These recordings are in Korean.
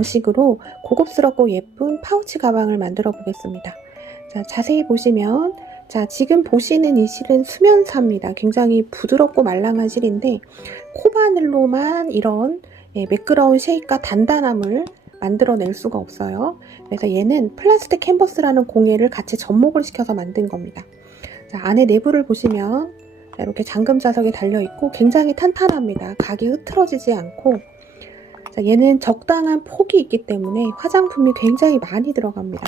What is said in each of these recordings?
방식으로 고급스럽고 예쁜 파우치 가방을 만들어 보겠습니다. 자, 자세히 보시면 자, 지금 보시는 이 실은 수면사입니다. 굉장히 부드럽고 말랑한 실인데 코바늘로만 이런 매끄러운 쉐입과 단단함을 만들어낼 수가 없어요. 그래서 얘는 플라스틱 캔버스라는 공예를 같이 접목을 시켜서 만든 겁니다. 자, 안에 내부를 보시면 이렇게 잠금 자석이 달려있고 굉장히 탄탄합니다. 각이 흐트러지지 않고 자, 얘는 적당한 폭이 있기 때문에 화장품이 굉장히 많이 들어갑니다.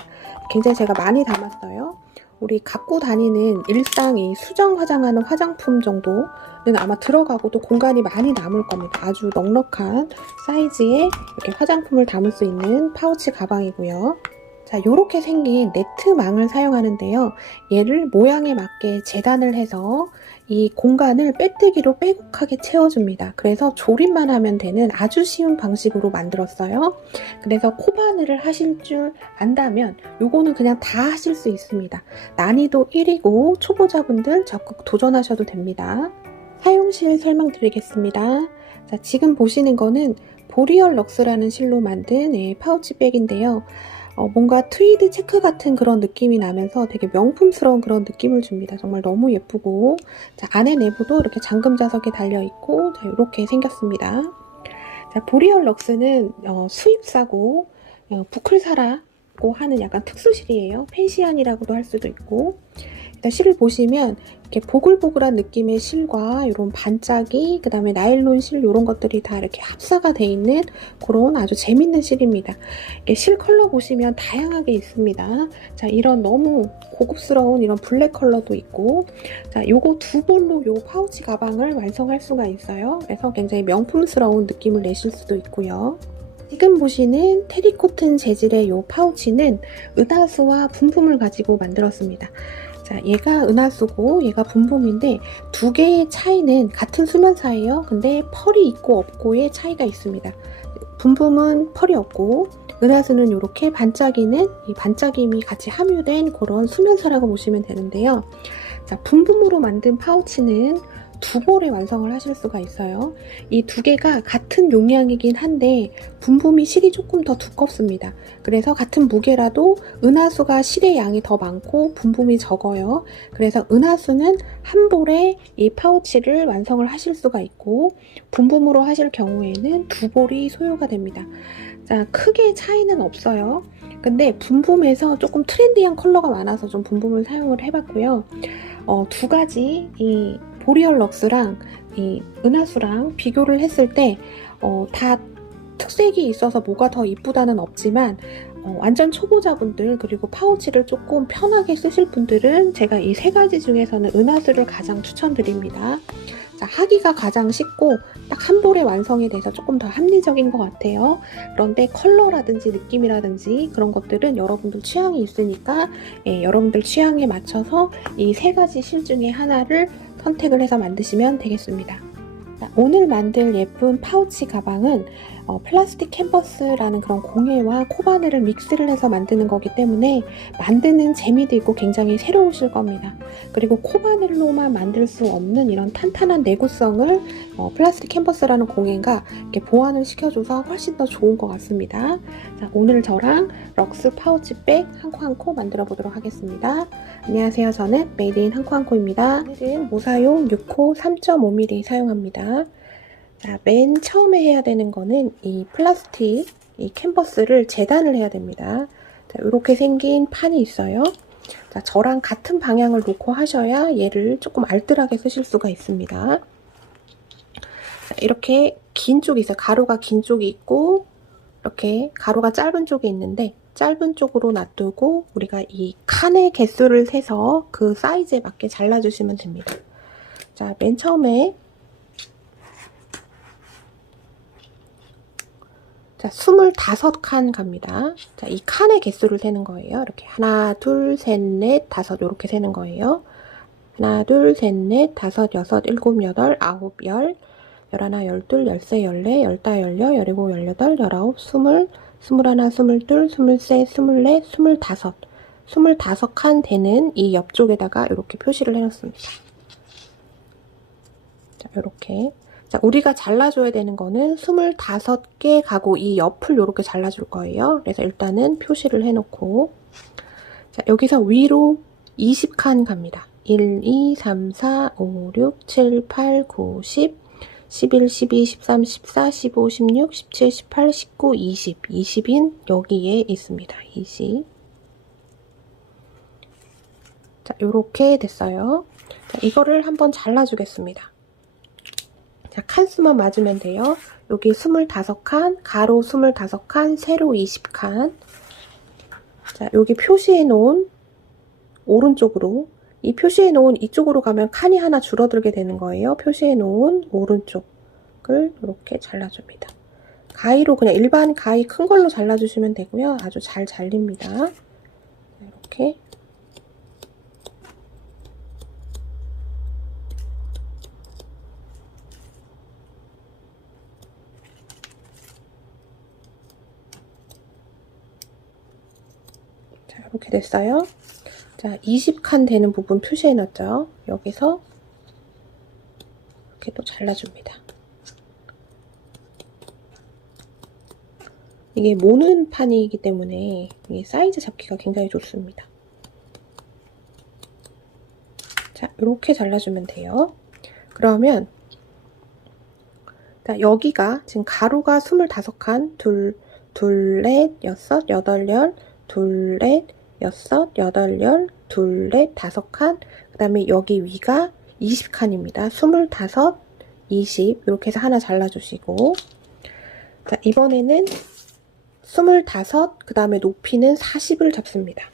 굉장히 제가 많이 담았어요. 우리 갖고 다니는 일상 이 수정 화장하는 화장품 정도는 아마 들어가고 또 공간이 많이 남을 겁니다. 아주 넉넉한 사이즈의 이렇게 화장품을 담을 수 있는 파우치 가방이고요. 자, 요렇게 생긴 네트망을 사용하는데요. 얘를 모양에 맞게 재단을 해서 이 공간을 빼뜨기로 빼곡하게 채워줍니다. 그래서 조립만 하면 되는 아주 쉬운 방식으로 만들었어요. 그래서 코바늘을 하실 줄 안다면 요거는 그냥 다 하실 수 있습니다. 난이도 1이고 초보자분들 적극 도전하셔도 됩니다. 사용실 설명드리겠습니다. 자, 지금 보시는 거는 보리얼 럭스라는 실로 만든 파우치백인데요. 뭔가 트위드 체크 같은 그런 느낌이 나면서 되게 명품스러운 그런 느낌을 줍니다. 정말 너무 예쁘고 자, 안에 내부도 이렇게 잠금 자석이 달려있고 자, 이렇게 생겼습니다. 자, 보리얼 럭스는 수입사고 부클사라고 하는 약간 특수실이에요. 펜시안이라고도 할 수도 있고 일단 실을 보시면 이렇게 보글보글한 느낌의 실과 이런 반짝이, 그 다음에 나일론 실 이런 것들이 다 이렇게 합사가 돼 있는 그런 아주 재밌는 실입니다. 실 컬러 보시면 다양하게 있습니다. 자, 이런 너무 고급스러운 이런 블랙 컬러도 있고, 자, 요거 두 볼로 요 파우치 가방을 완성할 수가 있어요. 그래서 굉장히 명품스러운 느낌을 내실 수도 있고요. 지금 보시는 테리코튼 재질의 요 파우치는 은하수와 분품을 가지고 만들었습니다. 자, 얘가 은하수고 얘가 분품인데 두 개의 차이는 같은 수면사예요. 근데 펄이 있고 없고의 차이가 있습니다. 분품은 펄이 없고 은하수는 이렇게 반짝이는 이 반짝임이 같이 함유된 그런 수면사라고 보시면 되는데요. 자, 분품으로 만든 파우치는 두 볼에 완성을 하실 수가 있어요. 이 두 개가 같은 용량이긴 한데 분품이 실이 조금 더 두껍습니다. 그래서 같은 무게라도 은하수가 실의 양이 더 많고 분품이 적어요. 그래서 은하수는 한 볼에 이 파우치를 완성을 하실 수가 있고 분품으로 하실 경우에는 두 볼이 소요가 됩니다. 자, 크게 차이는 없어요. 근데 분품에서 조금 트렌디한 컬러가 많아서 좀 분품을 사용을 해봤고요. 두 가지 이 보리얼 럭스랑 이 은하수랑 비교를 했을 때 다 특색이 있어서 뭐가 더 이쁘다는 없지만 완전 초보자분들 그리고 파우치를 조금 편하게 쓰실 분들은 제가 이 세 가지 중에서는 은하수를 가장 추천드립니다. 자, 하기가 가장 쉽고 딱 한 볼에 완성이 돼서 조금 더 합리적인 것 같아요. 그런데 컬러라든지 느낌이라든지 그런 것들은 여러분들 취향이 있으니까 여러분들 취향에 맞춰서 이 세 가지 실 중에 하나를 선택을 해서 만드시면 되겠습니다. 자, 오늘 만들 예쁜 파우치 가방은 플라스틱 캔버스라는 그런 공예와 코바늘을 믹스를 해서 만드는 거기 때문에 만드는 재미도 있고 굉장히 새로우실 겁니다. 그리고 코바늘로만 만들 수 없는 이런 탄탄한 내구성을 플라스틱 캔버스라는 공예가 이렇게 보완을 시켜줘서 훨씬 더 좋은 것 같습니다. 자, 오늘 저랑 럭스 파우치백 한코한코 만들어 보도록 하겠습니다. 안녕하세요. 저는 메이드인 한코한코입니다. 오늘은 모사용 6호 3.5mm 사용합니다. 자, 맨 처음에 해야 되는 거는 이 플라스틱 이 캔버스를 재단을 해야 됩니다. 자, 이렇게 생긴 판이 있어요. 자, 저랑 같은 방향을 놓고 하셔야 얘를 조금 알뜰하게 쓰실 수가 있습니다. 자, 이렇게 긴 쪽이 있어요. 가로가 긴 쪽이 있고 이렇게 가로가 짧은 쪽이 있는데 짧은 쪽으로 놔두고 우리가 이 칸의 개수를 세서 그 사이즈에 맞게 잘라주시면 됩니다. 자, 맨 처음에 자, 25칸 갑니다. 자, 이 칸의 개수를 세는 거예요. 이렇게 하나, 둘, 셋, 넷, 다섯 이렇게 세는 거예요. 하나, 둘, 셋, 넷, 다섯, 여섯, 일곱, 여덟, 아홉, 열, 열하나, 열둘, 열세, 열네, 열다, 열여, 열일곱, 열여덟, 열아홉, 스물, 스물하나, 스물둘, 스물셋, 스물넷, 스물다섯. 25칸 되는 이 옆쪽에다가 이렇게 표시를 해놓습니다. 자, 이렇게. 자, 우리가 잘라줘야 되는 거는 25개 가고 이 옆을 이렇게 잘라줄 거예요. 그래서 일단은 표시를 해놓고, 자, 여기서 위로 20칸 갑니다. 1, 2, 3, 4, 5, 6, 7, 8, 9, 10, 11, 12, 13, 14, 15, 16, 17, 18, 19, 20. 20인 여기에 있습니다. 20. 자, 요렇게 됐어요. 자, 이거를 한번 잘라주겠습니다. 자, 칸수만 맞으면 돼요. 여기 25칸, 가로 25칸, 세로 20칸. 자, 여기 표시해 놓은 오른쪽으로, 이 표시해 놓은 이쪽으로 가면 칸이 하나 줄어들게 되는 거예요. 표시해 놓은 오른쪽을 이렇게 잘라줍니다. 가위로 그냥 일반 가위 큰 걸로 잘라주시면 되고요. 아주 잘 잘립니다. 이렇게. 자, 이렇게 됐어요. 자, 20칸 되는 부분 표시해 놨죠. 여기서 이렇게 또 잘라줍니다. 이게 모는 판이기 때문에 이게 사이즈 잡기가 굉장히 좋습니다. 자, 이렇게 잘라주면 돼요. 그러면 자, 여기가 지금 가로가 25칸, 둘, 넷, 여섯, 여덟, 열, 둘, 넷, 여섯, 여덟, 열, 둘, 넷, 5칸. 그 다음에 여기 위가 20칸입니다. 25, 20 이렇게 해서 하나 잘라주시고, 자, 이번에는 25, 그 다음에 높이는 40을 잡습니다.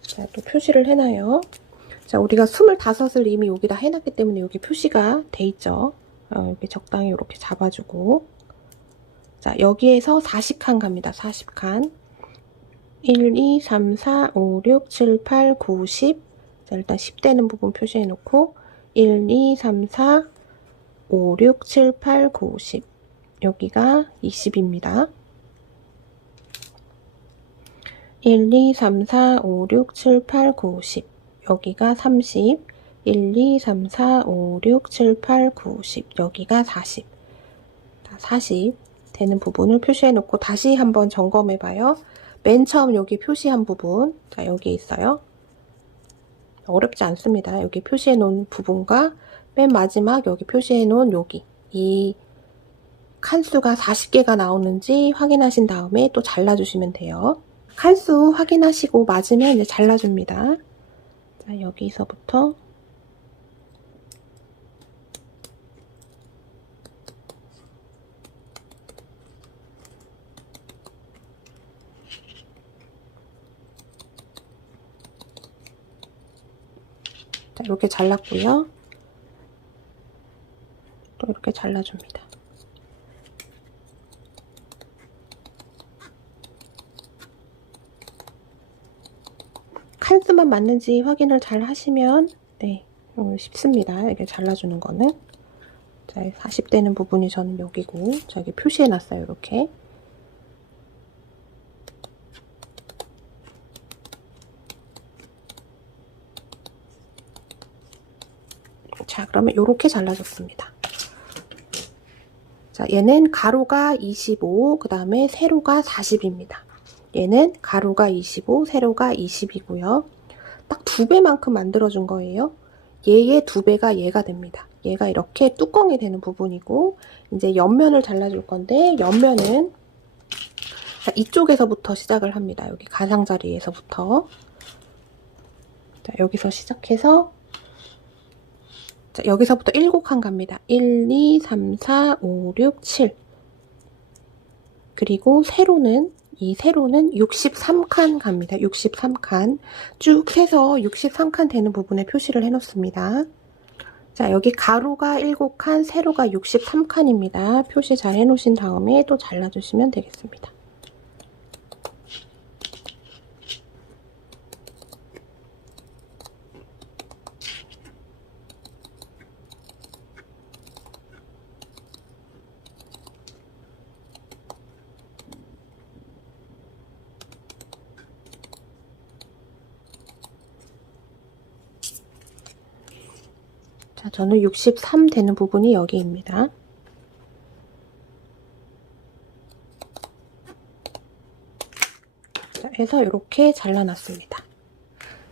자, 또 표시를 해놔요. 자, 우리가 25을 이미 여기다 해놨기 때문에 여기 표시가 돼 있죠. 이렇게 적당히 이렇게 잡아주고, 자, 여기에서 40칸 갑니다. 40칸. 1, 2, 3, 4, 5, 6, 7, 8, 9, 10. 자, 일단 10 되는 부분 표시해 놓고, 1, 2, 3, 4, 5, 6, 7, 8, 9, 10. 여기가 20입니다. 1, 2, 3, 4, 5, 6, 7, 8, 9, 10. 여기가 30. 1, 2, 3, 4, 5, 6, 7, 8, 9, 10. 여기가 40. 40 되는 부분을 표시해 놓고 다시 한번 점검해 봐요. 맨 처음 여기 표시한 부분, 자, 여기 있어요. 어렵지 않습니다. 여기 표시해 놓은 부분과 맨 마지막 여기 표시해 놓은 여기, 이 칸수가 40개가 나오는지 확인하신 다음에 또 잘라주시면 돼요. 칸수 확인하시고 맞으면 이제 잘라줍니다. 자, 여기서부터 자, 이렇게 잘랐고요. 또 이렇게 잘라줍니다. 칸수만 맞는지 확인을 잘 하시면 네, 쉽습니다. 이렇게 잘라주는 거는. 자, 40 되는 부분이 저는 여기고, 자, 여기 표시해 놨어요. 이렇게. 자, 그러면 이렇게 잘라줬습니다. 자, 얘는 가로가 25, 그 다음에 세로가 40입니다. 얘는 가로가 25, 세로가 20이고요. 딱 2배만큼 만들어준 거예요. 얘의 2배가 얘가 됩니다. 얘가 이렇게 뚜껑이 되는 부분이고, 이제 옆면을 잘라줄 건데, 옆면은 자, 이쪽에서부터 시작을 합니다. 여기 가장자리에서부터. 자, 여기서 시작해서 자, 여기서부터 7칸 갑니다. 1, 2, 3, 4, 5, 6, 7. 그리고 세로는 이 세로는 63칸 갑니다. 63칸. 쭉 세서 63칸 되는 부분에 표시를 해놓습니다. 자, 여기 가로가 7칸, 세로가 63칸입니다. 표시 잘 해놓으신 다음에 또 잘라주시면 되겠습니다. 자, 저는 63 되는 부분이 여기입니다. 해서 이렇게 잘라놨습니다.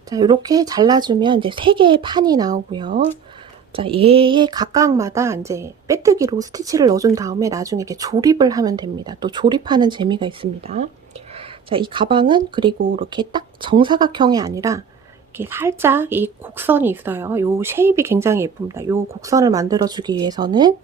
자, 이렇게 잘라주면 이제 3개의 판이 나오고요. 자, 얘의 각각마다 이제 빼뜨기로 스티치를 넣어준 다음에 나중에 이렇게 조립을 하면 됩니다. 또 조립하는 재미가 있습니다. 자, 이 가방은 그리고 이렇게 딱 정사각형이 아니라 이렇게 살짝 이 곡선이 있어요. 이 쉐입이 굉장히 예쁩니다. 이 곡선을 만들어주기 위해서는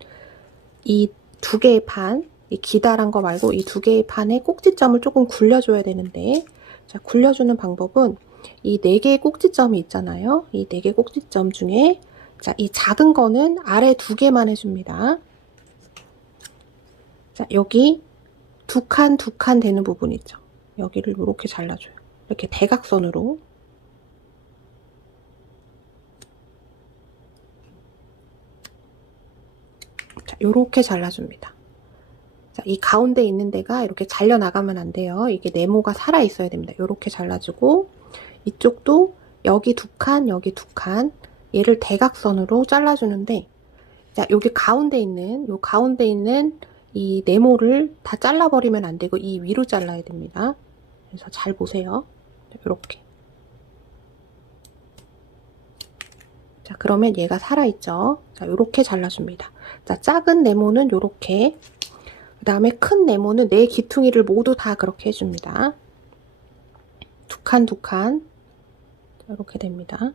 이 2개의 판, 이 기다란 거 말고 이 2개의 판에 꼭지점을 조금 굴려줘야 되는데, 자, 굴려주는 방법은 이 4개의 꼭지점이 있잖아요. 이 4개 꼭지점 중에 자, 이 작은 거는 아래 2개만 해줍니다. 자, 여기 2칸, 2칸 되는 부분 있죠. 여기를 이렇게 잘라줘요. 이렇게 대각선으로. 자, 요렇게 잘라줍니다. 자, 이 가운데 있는 데가 이렇게 잘려나가면 안 돼요. 이게 네모가 살아있어야 됩니다. 요렇게 잘라주고, 이쪽도 여기 2칸, 여기 2칸, 얘를 대각선으로 잘라주는데, 자, 여기 가운데 있는, 요 가운데 있는 이 네모를 다 잘라버리면 안 되고, 이 위로 잘라야 됩니다. 그래서 잘 보세요. 요렇게. 자, 그러면 얘가 살아있죠? 자, 요렇게 잘라줍니다. 자, 작은 네모는 요렇게, 그 다음에 큰 네모는 4기퉁이를 모두 다 그렇게 해줍니다. 2칸, 2칸. 이렇게 됩니다.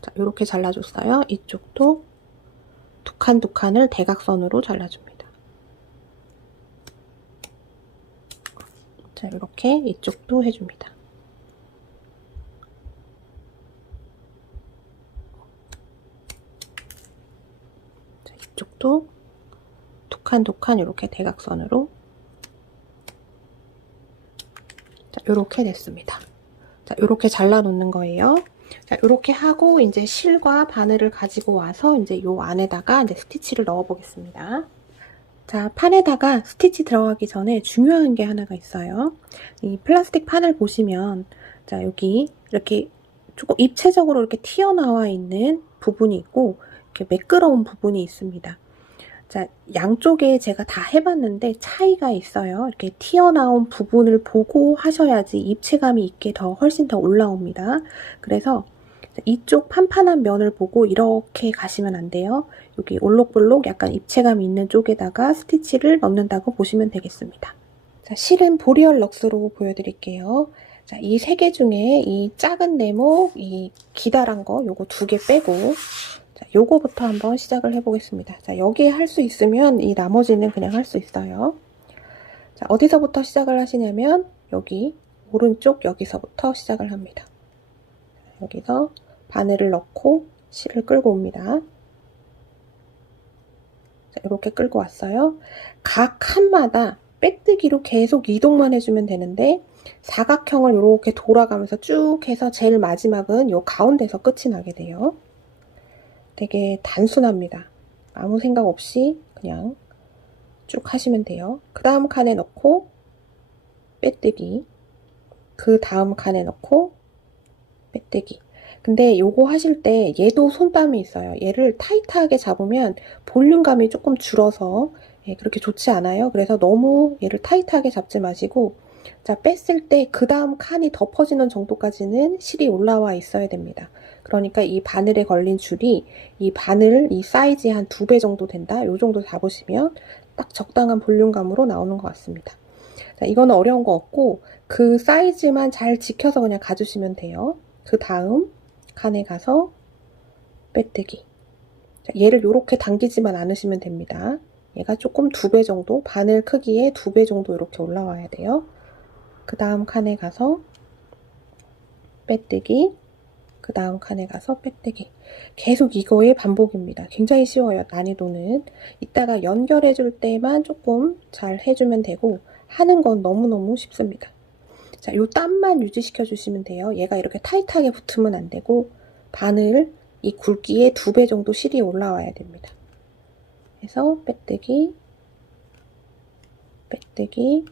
자, 이렇게 잘라줬어요. 이쪽도 2칸, 2칸을 대각선으로 잘라줍니다. 자, 이렇게 이쪽도 해줍니다. 자, 이쪽도 2칸, 2칸 이렇게 대각선으로. 자, 이렇게 됐습니다. 자, 이렇게 잘라놓는 거예요. 자, 이렇게 하고 이제 실과 바늘을 가지고 와서 이제 요 안에다가 이제 스티치를 넣어 보겠습니다. 자, 판에다가 스티치 들어가기 전에 중요한 게 하나가 있어요. 이 플라스틱 판을 보시면, 자, 여기 이렇게 조금 입체적으로 이렇게 튀어나와 있는 부분이 있고, 이렇게 매끄러운 부분이 있습니다. 자, 양쪽에 제가 다 해봤는데 차이가 있어요. 이렇게 튀어나온 부분을 보고 하셔야지 입체감이 있게 훨씬 더 올라옵니다. 그래서 이쪽 판판한 면을 보고 이렇게 가시면 안 돼요. 여기 올록볼록 약간 입체감 있는 쪽에다가 스티치를 넣는다고 보시면 되겠습니다. 자, 실은 보리얼 럭스로 보여드릴게요. 자, 이 3개 중에 이 작은 네모, 이 기다란 거 요거 2개 빼고, 자, 요거부터 한번 시작을 해보겠습니다. 자, 여기에 할 수 있으면 이 나머지는 그냥 할 수 있어요. 자, 어디서부터 시작을 하시냐면 여기 오른쪽 여기서부터 시작을 합니다. 여기서 바늘을 넣고 실을 끌고 옵니다. 자, 이렇게 끌고 왔어요. 각 칸마다 빼뜨기로 계속 이동만 해주면 되는데 사각형을 이렇게 돌아가면서 쭉 해서 제일 마지막은 요 가운데서 끝이 나게 돼요. 되게 단순합니다. 아무 생각 없이 그냥 쭉 하시면 돼요. 그 다음 칸에 넣고 빼뜨기, 그 다음 칸에 넣고 빼뜨기. 근데 요거 하실 때 얘도 손땀이 있어요. 얘를 타이트하게 잡으면 볼륨감이 조금 줄어서 그렇게 좋지 않아요. 그래서 너무 얘를 타이트하게 잡지 마시고, 자, 뺐을 때 그 다음 칸이 덮어지는 정도까지는 실이 올라와 있어야 됩니다. 그러니까 이 바늘에 걸린 줄이 이 바늘 이 사이즈의 한 2배 정도 된다. 요 정도 잡으시면 딱 적당한 볼륨감으로 나오는 것 같습니다. 자, 이거는 어려운 거 없고 그 사이즈만 잘 지켜서 그냥 가주시면 돼요. 그 다음 칸에 가서 빼뜨기. 자, 얘를 이렇게 당기지만 않으시면 됩니다. 얘가 조금 2배 정도, 바늘 크기에 2배 정도 이렇게 올라와야 돼요. 그 다음 칸에 가서 빼뜨기, 그 다음 칸에 가서 빼뜨기. 계속 이거의 반복입니다. 굉장히 쉬워요, 난이도는. 이따가 연결해 줄 때만 조금 잘 해주면 되고 하는 건 너무너무 쉽습니다. 자, 요 땀만 유지시켜 주시면 돼요. 얘가 이렇게 타이트하게 붙으면 안 되고 바늘 이 굵기에 2배 정도 실이 올라와야 됩니다. 그래서 빼뜨기, 빼뜨기,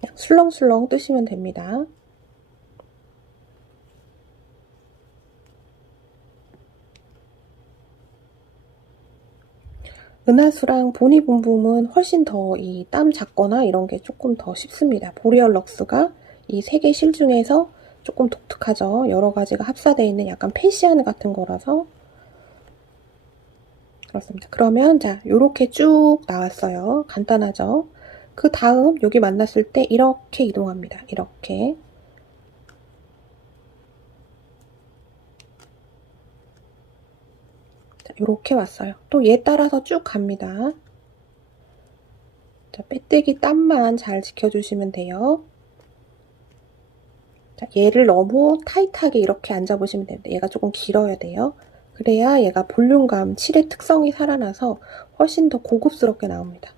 그냥 술렁술렁 뜨시면 됩니다. 은하수랑 보니붐붐은 훨씬 더 이 땀 잡거나 이런 게 조금 더 쉽습니다. 보리얼 럭스가 이 세 개 실 중에서 조금 독특하죠. 여러 가지가 합사되어 있는 약간 펜시안 같은 거라서 그렇습니다. 그러면 자, 요렇게 쭉 나왔어요. 간단하죠? 그 다음 여기 만났을 때 이렇게 이동합니다. 이렇게. 자, 요렇게 왔어요. 또 얘 따라서 쭉 갑니다. 자, 빼뜨기 땀만 잘 지켜주시면 돼요. 자, 얘를 너무 타이트하게 이렇게 앉아보시면 됩니다. 얘가 조금 길어야 돼요. 그래야 얘가 볼륨감, 칠의 특성이 살아나서 훨씬 더 고급스럽게 나옵니다.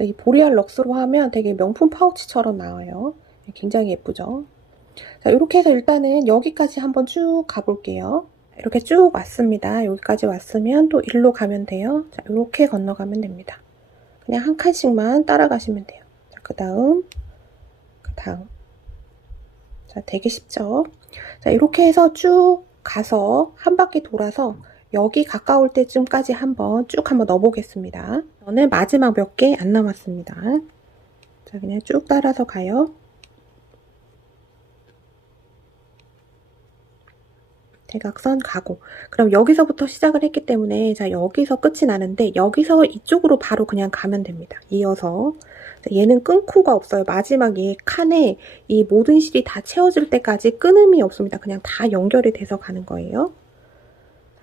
이 보리알 럭스로 하면 되게 명품 파우치처럼 나와요. 굉장히 예쁘죠? 자, 이렇게 해서 일단은 여기까지 한번 쭉 가볼게요. 이렇게 쭉 왔습니다. 여기까지 왔으면 또 일로 가면 돼요. 자, 이렇게 건너가면 됩니다. 그냥 한 칸씩만 따라가시면 돼요. 자, 그 다음. 자, 되게 쉽죠? 자, 이렇게 해서 쭉 가서 한 바퀴 돌아서 여기 가까울 때쯤까지 한번 넣어보겠습니다. 저는 마지막 몇 개 안 남았습니다. 자, 그냥 쭉 따라서 가요. 대각선 가고. 그럼 여기서부터 시작을 했기 때문에 자, 여기서 끝이 나는데 여기서 이쪽으로 바로 그냥 가면 됩니다. 이어서. 얘는 끊고가 없어요. 마지막 얘 칸에 이 모든 실이 다 채워질 때까지 끊음이 없습니다. 그냥 다 연결이 돼서 가는 거예요.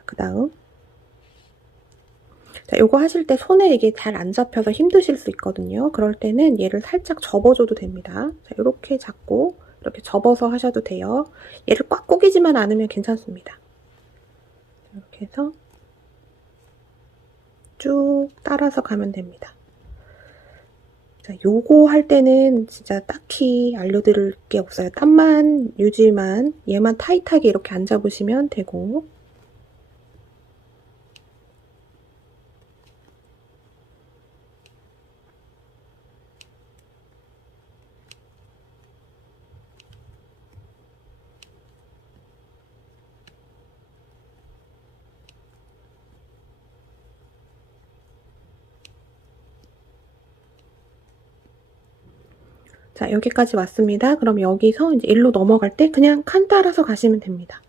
그 다음. 자, 요거 하실 때 손에 이게 잘 안 잡혀서 힘드실 수 있거든요. 그럴 때는 얘를 살짝 접어줘도 됩니다. 자, 요렇게 잡고 이렇게 접어서 하셔도 돼요. 얘를 꽉 꼬기지만 않으면 괜찮습니다. 이렇게 해서 쭉 따라서 가면 됩니다. 자, 요거 할 때는 진짜 딱히 알려드릴 게 없어요. 땀만 유지만 얘만 타이트하게 이렇게 앉아보시면 되고 자, 여기까지 왔습니다. 그럼 여기서 이제 일로 넘어갈 때 그냥 칸 따라서 가시면 됩니다.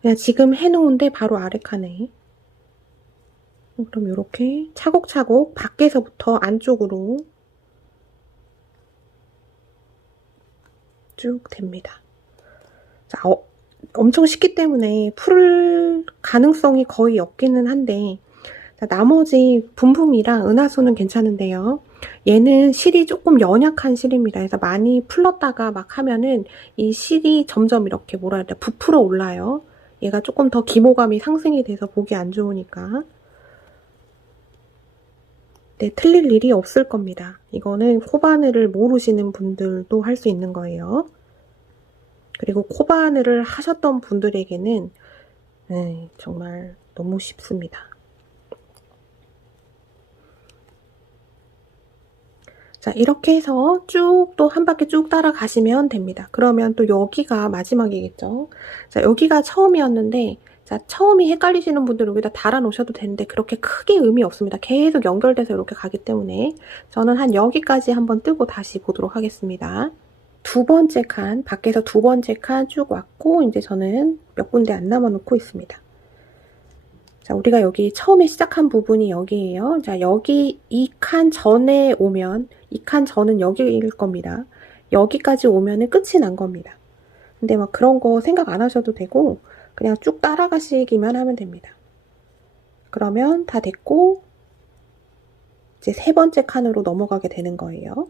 그냥 지금 해놓은데 바로 아래 칸에. 그럼 이렇게 차곡차곡 밖에서부터 안쪽으로 쭉 됩니다. 자, 엄청 쉽기 때문에 풀 가능성이 거의 없기는 한데 자, 나머지 붐붐이랑 은하수는 괜찮은데요. 얘는 실이 조금 연약한 실입니다. 그래서 많이 풀렀다가 막 하면은 이 실이 점점 이렇게 뭐라 해야 돼 부풀어 올라요. 얘가 조금 더 기모감이 상승이 돼서 보기 안 좋으니까. 네, 틀릴 일이 없을 겁니다. 이거는 코바늘을 모르시는 분들도 할 수 있는 거예요. 그리고 코바늘을 하셨던 분들에게는 정말 너무 쉽습니다. 자, 이렇게 해서 쭉 또 한 바퀴 쭉 따라가시면 됩니다. 그러면 또 여기가 마지막이겠죠. 자, 여기가 처음이었는데 자, 처음이 헷갈리시는 분들은 여기다 달아 놓으셔도 되는데 그렇게 크게 의미 없습니다. 계속 연결돼서 이렇게 가기 때문에 저는 한 여기까지 한번 뜨고 다시 보도록 하겠습니다. 두 번째 칸, 밖에서 두 번째 칸 쭉 왔고 이제 저는 몇 군데 안 남아 놓고 있습니다. 자, 우리가 여기 처음에 시작한 부분이 여기예요. 자, 여기 이 칸 전에 오면 이 칸 전은 여기일 겁니다. 여기까지 오면은 끝이 난 겁니다. 근데 막 그런 거 생각 안 하셔도 되고 그냥 쭉 따라가시기만 하면 됩니다. 그러면 다 됐고 이제 세 번째 칸으로 넘어가게 되는 거예요.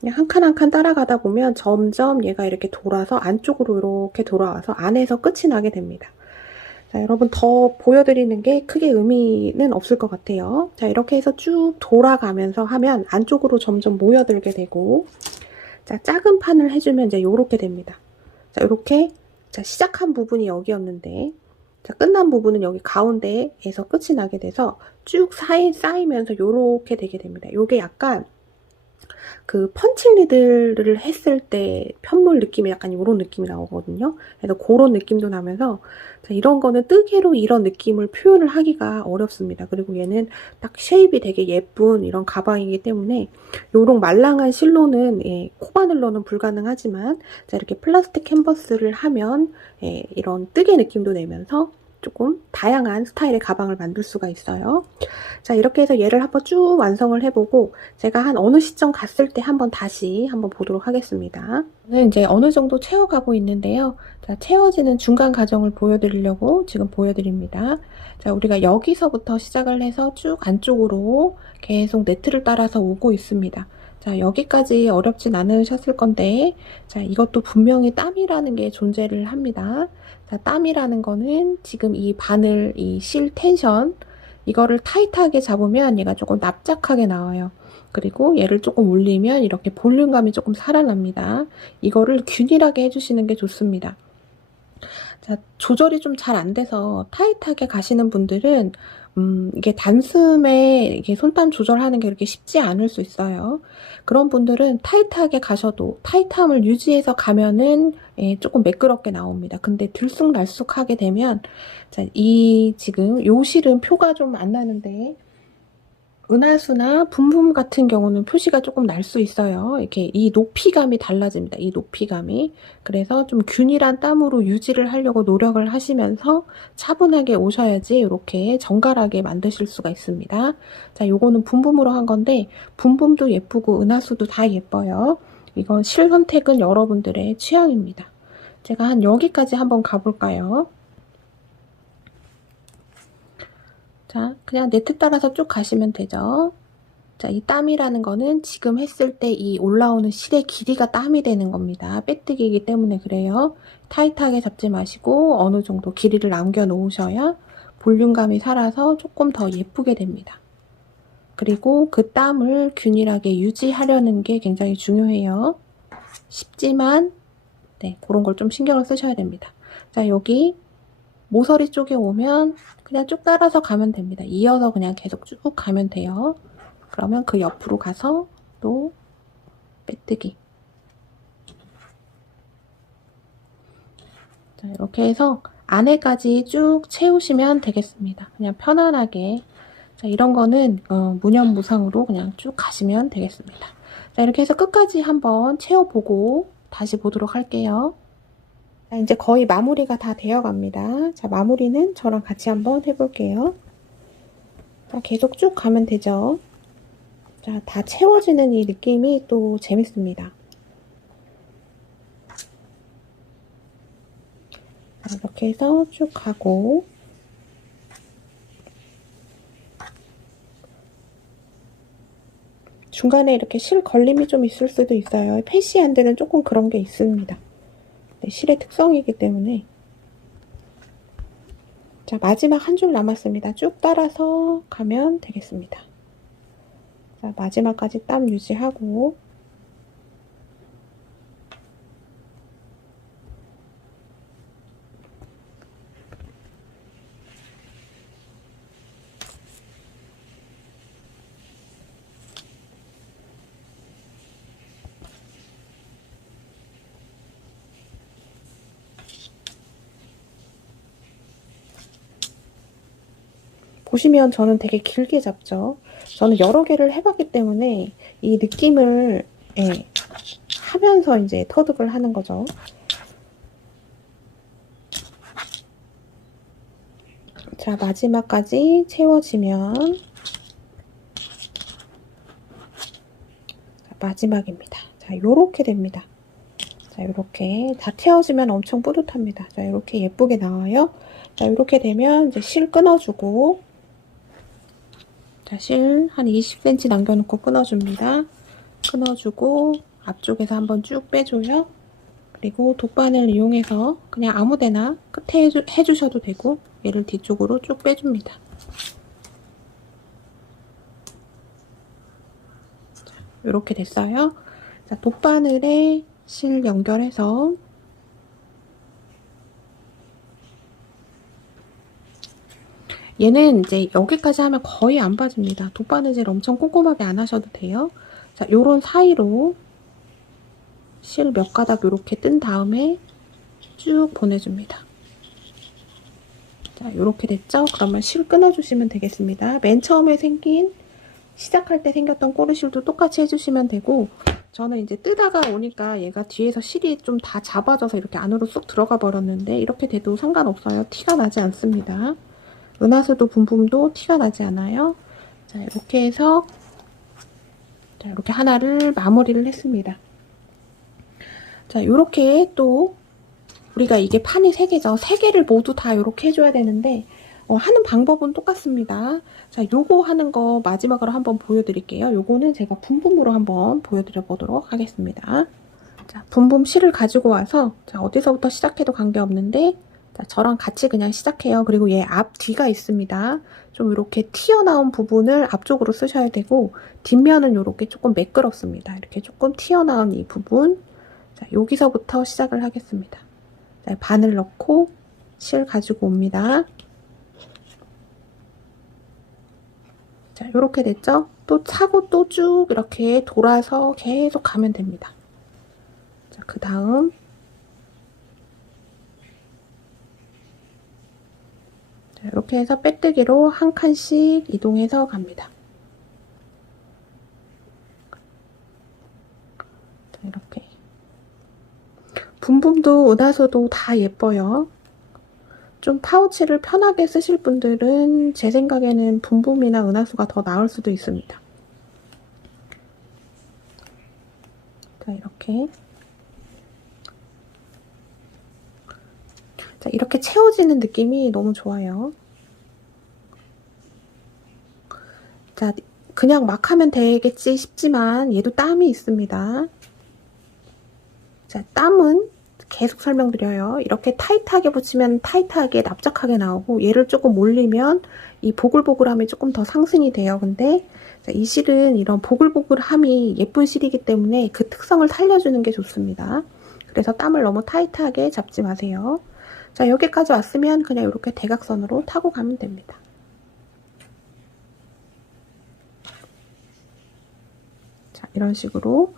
그냥 한 칸 한 칸 따라가다 보면 점점 얘가 이렇게 돌아서 안쪽으로 이렇게 돌아와서 안에서 끝이 나게 됩니다. 자, 여러분 더 보여드리는 게 크게 의미는 없을 것 같아요. 자, 이렇게 해서 쭉 돌아가면서 하면 안쪽으로 점점 모여들게 되고 자, 작은 판을 해주면 이제 요렇게 됩니다. 자, 요렇게 자, 시작한 부분이 여기였는데 자, 끝난 부분은 여기 가운데에서 끝이 나게 돼서 쭉 쌓이면서 요렇게 되게 됩니다. 요게 약간 그 펀칭 리드를 했을 때 편물 느낌이 약간 이런 느낌이 나오거든요. 그래서 그런 느낌도 나면서 자, 이런 거는 뜨개로 이런 느낌을 표현을 하기가 어렵습니다. 그리고 얘는 딱 쉐입이 되게 예쁜 이런 가방이기 때문에 요런 말랑한 실로는 예, 코바늘로는 불가능하지만 자, 이렇게 플라스틱 캔버스를 하면 예, 이런 뜨개 느낌도 내면서 조금 다양한 스타일의 가방을 만들 수가 있어요. 자, 이렇게 해서 얘를 한번 쭉 완성을 해보고 제가 한 어느 시점 갔을 때 한번 다시 한번 보도록 하겠습니다. 저는 이제 어느 정도 채워가고 있는데요. 자, 채워지는 중간 과정을 보여드리려고 지금 보여드립니다. 자, 우리가 여기서부터 시작을 해서 쭉 안쪽으로 계속 네트를 따라서 오고 있습니다. 자, 여기까지 어렵진 않으셨을 건데, 자, 이것도 분명히 땀이라는 게 존재를 합니다. 자, 땀이라는 거는 지금 이 바늘, 이 실 텐션, 이거를 타이트하게 잡으면 얘가 조금 납작하게 나와요. 그리고 얘를 조금 올리면 이렇게 볼륨감이 조금 살아납니다. 이거를 균일하게 해주시는 게 좋습니다. 자, 조절이 좀 잘 안 돼서 타이트하게 가시는 분들은 이게 단숨에 이게 손땀 조절하는 게 그렇게 쉽지 않을 수 있어요. 그런 분들은 타이트하게 가셔도 타이트함을 유지해서 가면은 예, 조금 매끄럽게 나옵니다. 근데 들쑥날쑥하게 되면 자, 이 지금 요 실은 표가 좀 안 나는데 은하수나 분품 같은 경우는 표시가 조금 날 수 있어요. 이렇게 이 높이감이 달라집니다. 이 높이감이. 그래서 좀 균일한 땀으로 유지를 하려고 노력을 하시면서 차분하게 오셔야지 이렇게 정갈하게 만드실 수가 있습니다. 자, 요거는 분품으로 한 건데 분품도 예쁘고 은하수도 다 예뻐요. 이건 실 선택은 여러분들의 취향입니다. 제가 한 여기까지 한번 가볼까요? 자, 그냥 네트 따라서 쭉 가시면 되죠. 자, 이 땀이라는 거는 지금 했을 때 이 올라오는 실의 길이가 땀이 되는 겁니다. 빼뜨기이기 때문에 그래요. 타이트하게 잡지 마시고 어느 정도 길이를 남겨 놓으셔야 볼륨감이 살아서 조금 더 예쁘게 됩니다. 그리고 그 땀을 균일하게 유지하려는 게 굉장히 중요해요. 쉽지만 네, 그런 걸 좀 신경을 쓰셔야 됩니다. 자, 여기 모서리 쪽에 오면 그냥 쭉 따라서 가면 됩니다. 이어서 그냥 계속 쭉 가면 돼요. 그러면 그 옆으로 가서 또 빼뜨기. 자, 이렇게 해서 안에까지 쭉 채우시면 되겠습니다. 그냥 편안하게. 자, 이런 거는 무념무상으로 그냥 쭉 가시면 되겠습니다. 자, 이렇게 해서 끝까지 한번 채워보고 다시 보도록 할게요. 자, 이제 거의 마무리가 다 되어 갑니다. 자, 마무리는 저랑 같이 한번 해볼게요. 자, 계속 쭉 가면 되죠. 자, 다 채워지는 이 느낌이 또 재밌습니다. 자, 이렇게 해서 쭉 가고 중간에 이렇게 실 걸림이 좀 있을 수도 있어요. 패시안들은 조금 그런 게 있습니다. 네, 실의 특성이기 때문에. 자, 마지막 한 줄 남았습니다. 쭉 따라서 가면 되겠습니다. 자, 마지막까지 땀 유지하고 보시면 저는 되게 길게 잡죠. 저는 여러 개를 해봤기 때문에 이 느낌을 예, 하면서 이제 터득을 하는 거죠. 자, 마지막까지 채워지면 자, 마지막입니다. 자, 요렇게 됩니다. 자, 요렇게 다 채워지면 엄청 뿌듯합니다. 자, 요렇게 예쁘게 나와요. 자, 요렇게 되면 이제 실 끊어주고 자, 실 한 20cm 남겨놓고 끊어줍니다. 끊어주고 앞쪽에서 한번 쭉 빼줘요. 그리고 돗바늘 이용해서 그냥 아무데나 끝에 해주셔도 되고 얘를 뒤쪽으로 쭉 빼줍니다. 자, 이렇게 됐어요. 자, 돗바늘에 실 연결해서 얘는 이제 여기까지 하면 거의 안 빠집니다. 돗바느질 엄청 꼼꼼하게 안 하셔도 돼요. 자, 요런 사이로 실 몇 가닥 이렇게 뜬 다음에 쭉 보내줍니다. 자, 이렇게 됐죠? 그러면 실 끊어주시면 되겠습니다. 맨 처음에 시작할 때 생겼던 꼬리실도 똑같이 해주시면 되고, 저는 이제 뜨다가 오니까 얘가 뒤에서 실이 좀 다 잡아져서 이렇게 안으로 쏙 들어가 버렸는데, 이렇게 돼도 상관없어요. 티가 나지 않습니다. 은하수도 붐붐도 티가 나지 않아요. 자, 이렇게 해서 자, 이렇게 하나를 마무리를 했습니다. 자, 이렇게 또 우리가 이게 판이 3개죠. 3개를 모두 다 이렇게 해줘야 되는데 하는 방법은 똑같습니다. 자, 요거 하는 거 마지막으로 한번 보여드릴게요. 요거는 제가 붐붐으로 한번 보여드려 보도록 하겠습니다. 자, 붐붐 실을 가지고 와서 자, 어디서부터 시작해도 관계없는데 자, 저랑 같이 그냥 시작해요. 그리고 얘 앞 뒤가 있습니다. 좀 이렇게 튀어나온 부분을 앞쪽으로 쓰셔야 되고 뒷면은 이렇게 조금 매끄럽습니다. 이렇게 조금 튀어나온 이 부분 자, 여기서부터 시작을 하겠습니다. 자, 바늘 넣고 실 가지고 옵니다. 자, 이렇게 됐죠? 또 차고 또 쭉 이렇게 돌아서 계속 가면 됩니다. 자, 그 다음 자, 이렇게 해서 빼뜨기로 한 칸씩 이동해서 갑니다. 자, 이렇게 붐붐도 은하수도 다 예뻐요. 좀 파우치를 편하게 쓰실 분들은 제 생각에는 붐붐이나 은하수가 더 나을 수도 있습니다. 자, 이렇게 자, 이렇게 채워지는 느낌이 너무 좋아요. 자, 그냥 막 하면 되겠지 싶지만 얘도 땀이 있습니다. 자, 땀은 계속 설명드려요. 이렇게 타이트하게 붙이면 타이트하게 납작하게 나오고 얘를 조금 올리면 이 보글보글함이 조금 더 상승이 돼요. 근데 자, 이 실은 이런 보글보글함이 예쁜 실이기 때문에 그 특성을 살려주는 게 좋습니다. 그래서 땀을 너무 타이트하게 잡지 마세요. 자, 여기까지 왔으면 그냥 이렇게 대각선으로 타고 가면 됩니다. 자, 이런 식으로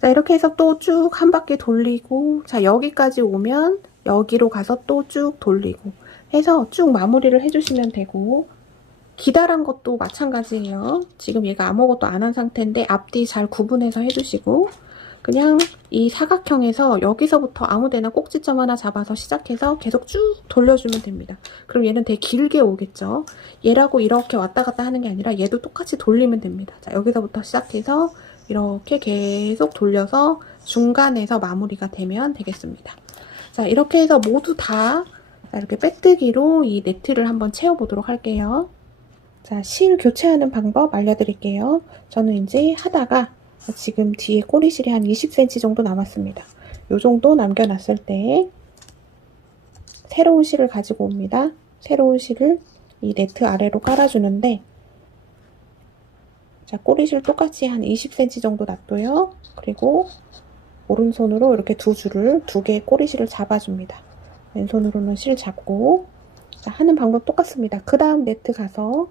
자, 이렇게 해서 또 쭉 한 바퀴 돌리고 자, 여기까지 오면 여기로 가서 또 쭉 돌리고 해서 쭉 마무리를 해주시면 되고 기다란 것도 마찬가지예요. 지금 얘가 아무것도 안 한 상태인데 앞뒤 잘 구분해서 해주시고 그냥 이 사각형에서 여기서부터 아무데나 꼭지점 하나 잡아서 시작해서 계속 쭉 돌려주면 됩니다. 그럼 얘는 되게 길게 오겠죠. 얘라고 이렇게 왔다 갔다 하는 게 아니라 얘도 똑같이 돌리면 됩니다. 자, 여기서부터 시작해서 이렇게 계속 돌려서 중간에서 마무리가 되면 되겠습니다. 자, 이렇게 해서 모두 다 이렇게 빼뜨기로 이 네트를 한번 채워보도록 할게요. 자, 실 교체하는 방법 알려드릴게요. 저는 이제 하다가 지금 뒤에 꼬리실이 한 20cm 정도 남았습니다. 요 정도 남겨놨을 때 새로운 실을 가지고 옵니다. 새로운 실을 이 네트 아래로 깔아주는데 자, 꼬리실 똑같이 한 20cm 정도 놔둬요. 그리고 오른손으로 이렇게 두 줄을 두 개의 꼬리실을 잡아줍니다. 왼손으로는 실 잡고 자, 하는 방법 똑같습니다. 그 다음 네트 가서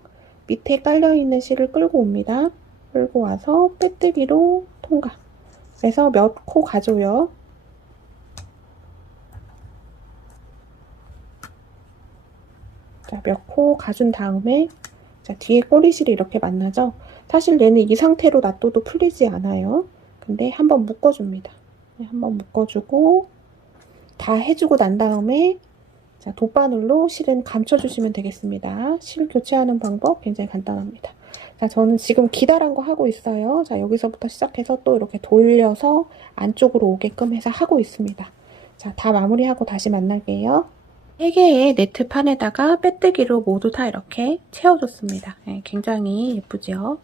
밑에 깔려있는 실을 끌고 옵니다. 끌고 와서 빼뜨기로 통과. 그래서 몇 코 가줘요. 자, 몇 코 가준 다음에 자, 뒤에 꼬리실이 이렇게 만나죠? 사실 얘는 이 상태로 놔둬도 풀리지 않아요. 근데 한번 묶어줍니다. 한번 묶어주고 다 해주고 난 다음에 자, 돗바늘로 실은 감춰주시면 되겠습니다. 실 교체하는 방법 굉장히 간단합니다. 자, 저는 지금 기다란 거 하고 있어요. 자, 여기서부터 시작해서 또 이렇게 돌려서 안쪽으로 오게끔 해서 하고 있습니다. 자, 다 마무리하고 다시 만날게요. 3개의 네트판에다가 빼뜨기로 모두 다 이렇게 채워줬습니다. 네, 굉장히 예쁘죠?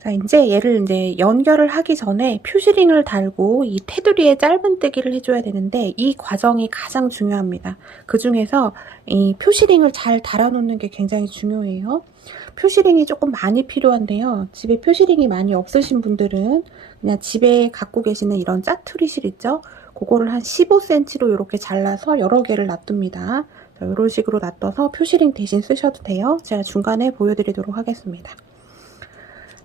자, 이제 얘를 이제 연결을 하기 전에 퓨시링을 달고 이 테두리에 짧은뜨기를 해줘야 되는데 이 과정이 가장 중요합니다. 그 중에서 이 퓨시링을 잘 달아놓는 게 굉장히 중요해요. 퓨시링이 조금 많이 필요한데요. 집에 퓨시링이 많이 없으신 분들은 그냥 집에 갖고 계시는 이런 짜투리 실 있죠? 그거를 한 15cm로 이렇게 잘라서 여러 개를 놔둡니다. 자, 이런 식으로 놔둬서 퓨시링 대신 쓰셔도 돼요. 제가 중간에 보여드리도록 하겠습니다.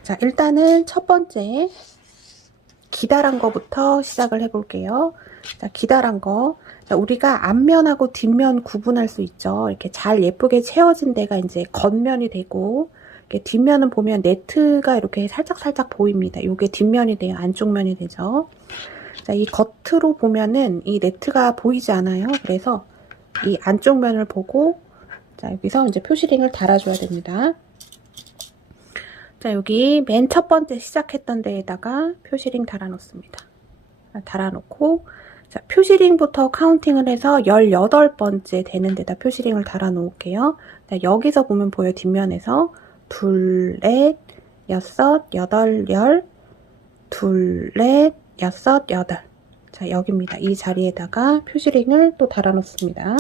자, 일단은 첫 번째 기다란 거부터 시작을 해볼게요. 자, 기다란 거. 자, 우리가 앞면하고 뒷면 구분할 수 있죠. 이렇게 잘 예쁘게 채워진 데가 이제 겉면이 되고, 이렇게 뒷면은 보면 네트가 이렇게 살짝살짝 보입니다. 요게 뒷면이 돼요. 안쪽 면이 되죠. 자, 이 겉으로 보면은 이 네트가 보이지 않아요. 그래서 이 안쪽 면을 보고, 자, 여기서 이제 표시링을 달아줘야 됩니다. 자, 여기 맨 첫 번째 시작했던 데에다가 표시링 달아놓습니다. 달아놓고, 자, 표시링부터 카운팅을 해서 18번째 되는 데다 표시링을 달아놓을게요. 자, 여기서 보면 보여요. 뒷면에서 둘, 넷, 여섯, 여덟, 열, 둘, 넷, 여섯, 여덟. 자, 여기입니다. 이 자리에다가 표시링을 또 달아놓습니다.